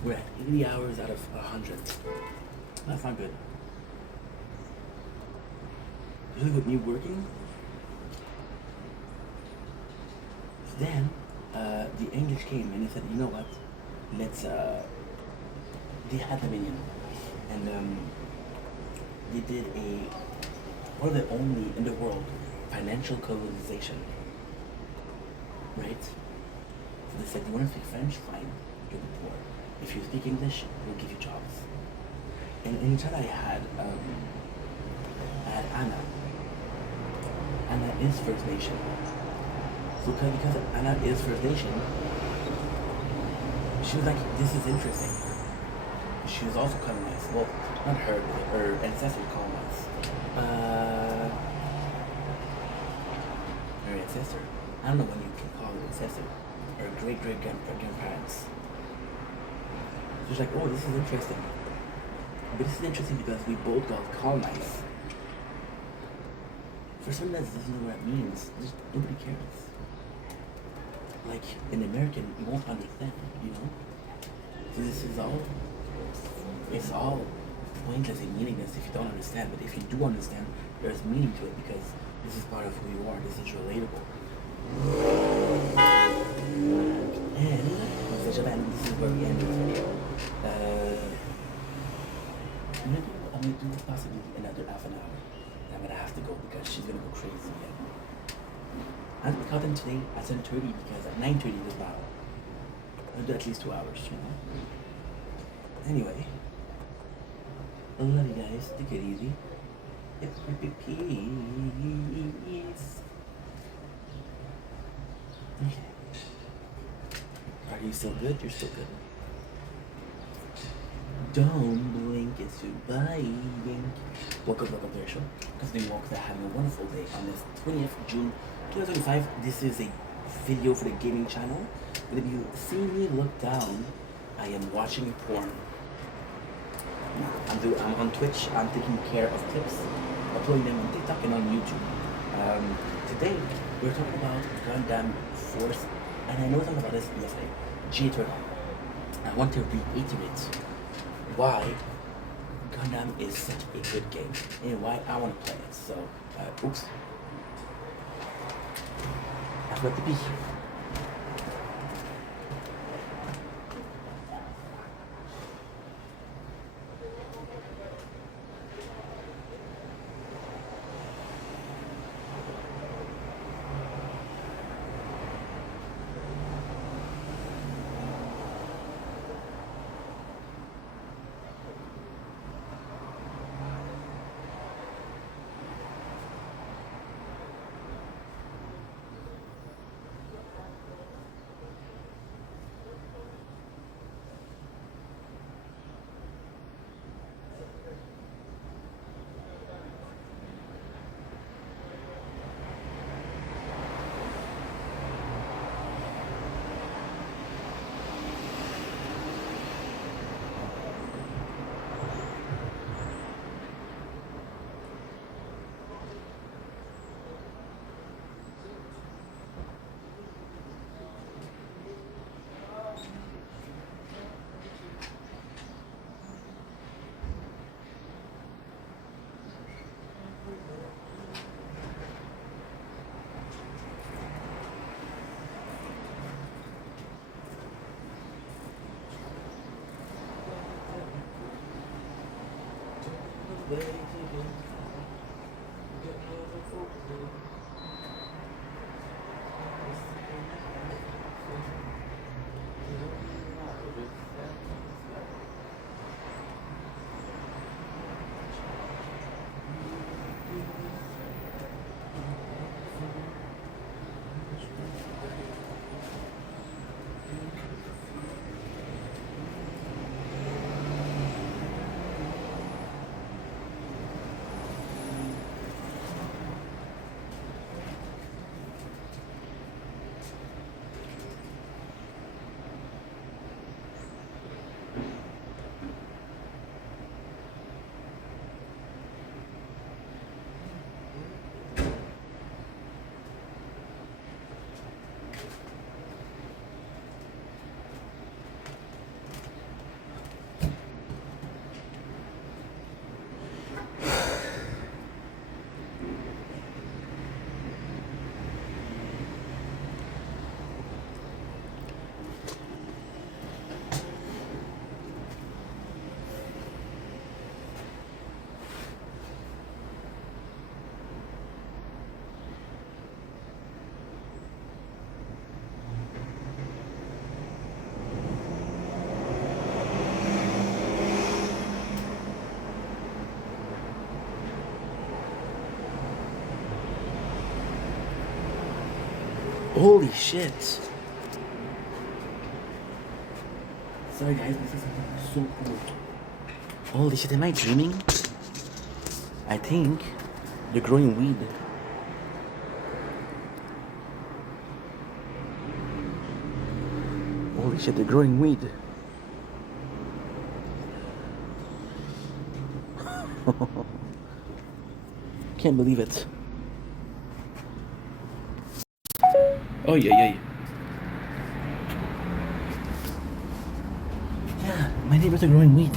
We're at 80 hours out of 100. That's not good. Usually with me working, then the English came and they said, you know what? Let's. They had Dominion, and they did one of the only in the world financial colonization. Right? So they said, you want to speak French? Fine, you'll be poor. If you speak English, we'll give you jobs. And in Chad I had Anna. Anna is First Nation. So because Anna is First Nation, she was like, this is interesting. She was also colonized. Well, not her, but her ancestors colonized. Her ancestor. I don't know when you can call it ancestor. Her great-great-grandparents. She's like, oh, this is interesting. But this is interesting because we both got colonized. For someone that doesn't know what it means, just nobody cares. Like, an American, you won't understand, you know? So this is all, it's all pointless and meaningless if you don't understand. But if you do understand, there's meaning to it because this is part of who you are. This is relatable. And this is where we end this video. I'm gonna do possibly another half an hour. I'm gonna have to go because she's gonna go crazy again. I'm caught in today at 7:30 because at 9:30 was battle. I'll do at least 2 hours, you know. Anyway, I love you guys. Take it easy. It's peace. Okay. Are you still good? You're still good. Don't blink, it's you buying. Welcome to the show. Because they walk that having a wonderful day on this 20th June 2025. This is a video for the gaming channel. But if you see me look down, I am watching porn. I'm on Twitch. I'm taking care of clips, uploading them on TikTok and on YouTube. Today we're talking about Gundam Force, and I know I talked about this yesterday. G-Turtle. I want to reiterate why Gundam is such a good game and why I want to play it. So, oops. I've got to be here. Holy shit. Sorry guys, this is so cool. Holy shit, am I dreaming? I think they're growing weed. Holy shit, they're growing weed. Can't believe it. Oh yeah. Yeah, my neighbors are growing weed.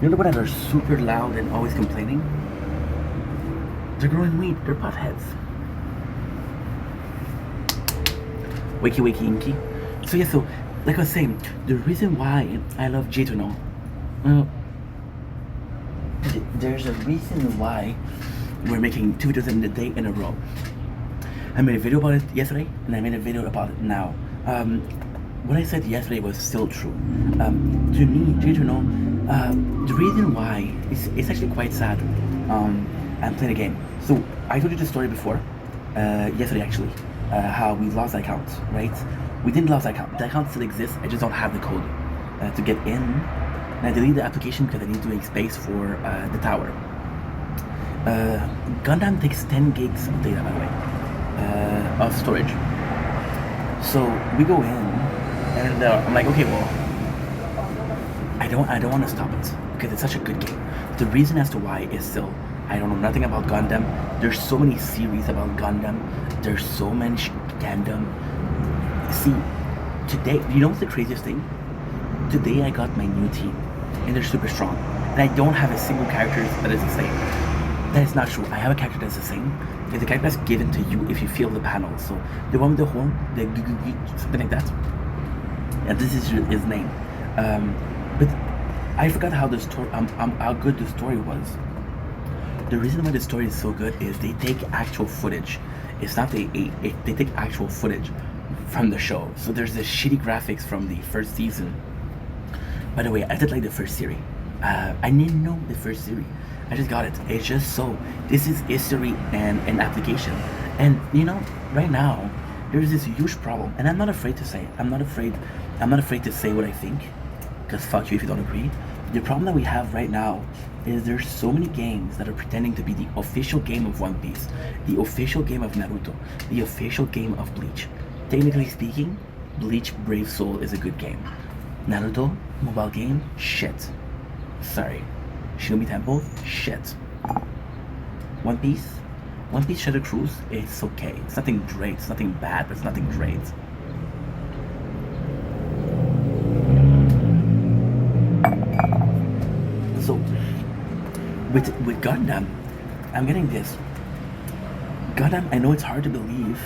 You know the ones that are super loud and always complaining? They're growing weed. They're potheads. Wakey inky. So yeah, so like I was saying, the reason why I love J2No, there's a reason why we're making 2 videos in a day in a row. I made a video about it yesterday, and I made a video about it now. What I said yesterday was still true. To me, J2No, the reason why it's actually quite sad. I'm playing a game. So I told you the story before, yesterday actually, how we lost the account, right? We didn't lose the account. The account still exists. I just don't have the code to get in. And I deleted the application because I need to make space for the tower. Gundam takes 10 gigs of data, by the way, of storage. So we go in, and I'm like, okay, well, I don't want to stop it because it's such a good game. The reason as to why is still, I don't know nothing about Gundam. There's so many series about Gundam. There's so many Gundam. See, today, you know what's the craziest thing? Today I got my new team, and they're super strong. And I don't have a single character that is the same. That is not true. I have a character that's the same. It's a character that's given to you if you feel the panel. So the one with the horn, the something like that. And this is his name. But I forgot how the story, how good the story was. The reason why the story is so good is they take actual footage. It's not they take actual footage from the show. So there's the shitty graphics from the first season. By the way, I did like the first series. I didn't know the first series. I just got it. It's just so. This is history and an application. And you know, right now, there's this huge problem. And I'm not afraid to say it. I'm not afraid to say what I think. Because fuck you if you don't agree. The problem that we have right now is there's so many games that are pretending to be the official game of One Piece, the official game of Naruto, the official game of Bleach. Technically speaking, Bleach Brave Soul is a good game. Naruto, mobile game, shit. Sorry. Shinobi Temple, shit. One Piece Shadow Cruise, it's okay. It's nothing great, it's nothing bad, but it's nothing great. So, with Gundam, I'm getting this. Gundam, I know it's hard to believe.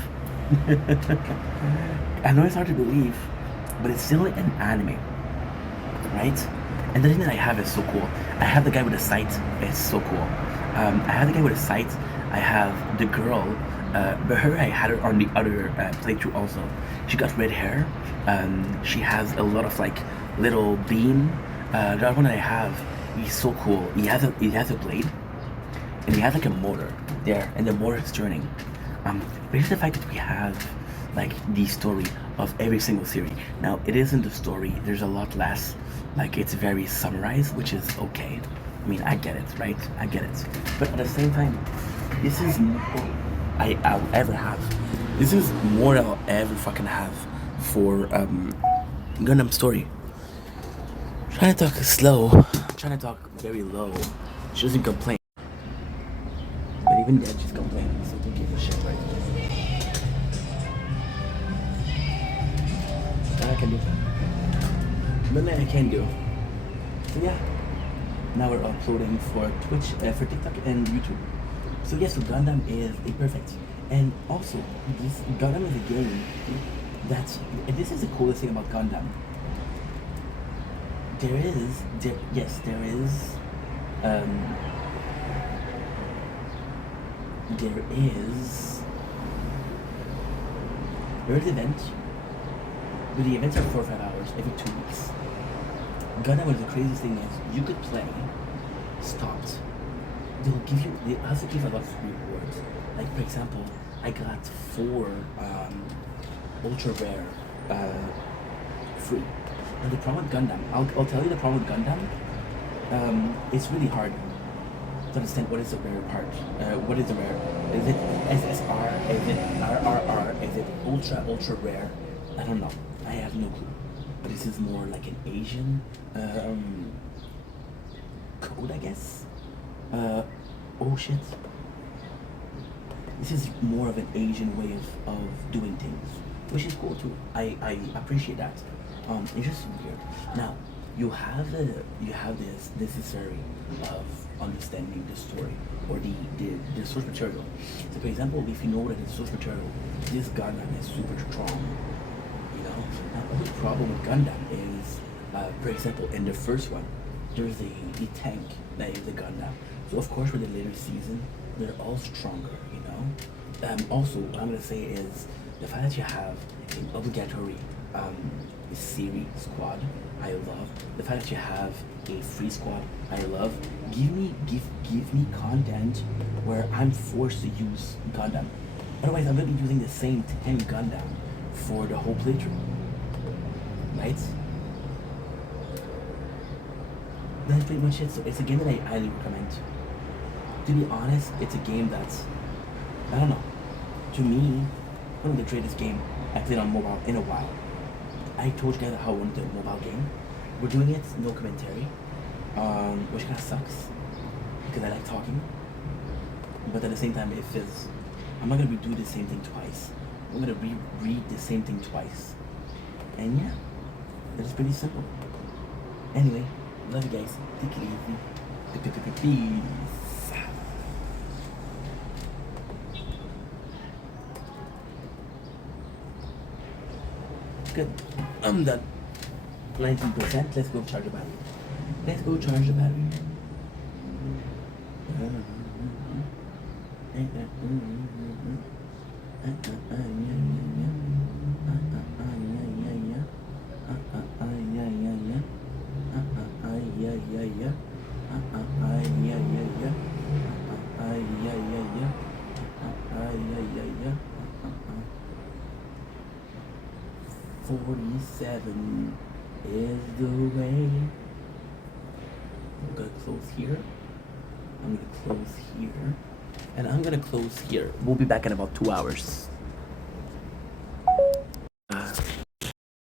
But it's still an anime, right? And the thing that I have is so cool. I have the guy with a sight. It's so cool. I have the guy with a sight. I have the girl. But her, I had her on the other playthrough also. She got red hair. She has a lot of like little beam. The other one that I have, he's so cool. He has a blade, and he has like a motor there, and the motor is turning. But here's the fact that we have like the story of every single series. Now it isn't the story. There's a lot less. Like it's very summarized, which is okay. I mean, I get it, right? I get it. But at the same time, this is more I'll ever have. This is more I'll ever fucking have for Gundam story. I'm trying to talk slow. I'm trying to talk very low. She doesn't complain. But even then, she's complaining, so don't give a shit, right? That I can do. But then I can do. So yeah. Now we're uploading for Twitch, for TikTok and YouTube. So yes, so Gundam is perfect. And also, this Gundam is a game that's, and this is the coolest thing about Gundam. There is events, but the events are 4 or 5 hours every 2 weeks. Gundam, the craziest thing is, you could play, stopped. They also give a lot of rewards. Like for example, I got 4 ultra rare, free. And the problem with Gundam, I'll tell you the problem with Gundam. It's really hard to understand what is the rare part. What is the rare? Is it SSR? Is it RRR? Is it ultra rare? I don't know. I have no clue. But this is more like an Asian code, I guess. Oh shit. This is more of an Asian way of doing things, which is cool too. I appreciate that. It's just weird. Now, you have this necessary of understanding the story or the source material. So for example, if you know that the source material, this Gundam is super strong, you know. Now the problem with Gundam is, for example, in the first one, there's a tank that is a Gundam. So of course with the later season, they're all stronger, you know. Also, what I'm gonna say is the fact that you have an obligatory series squad, I love. The fact that you have a free squad, I love. Give me content where I'm forced to use Gundam. Otherwise, I'm gonna be using the same 10 Gundam for the whole playthrough, right? That's pretty much it. So it's a game that I highly recommend. To be honest, it's a game that's, I don't know, to me, one of the greatest game I played on mobile in a while. I told you guys how I wanted a mobile game. We're doing it, no commentary, which kind of sucks, because I like talking, but at the same time it feels, I'm not going to redo the same thing twice. I'm going to read the same thing twice. And yeah, it's pretty simple. Anyway, love you guys. Take it easy. Peace. Good. I'm done. 19%. Let's go charge the battery. Let's go charge the battery. "47 is the way." I'm gonna close here. I'm gonna close here. And I'm gonna close here. We'll be back in about 2 hours.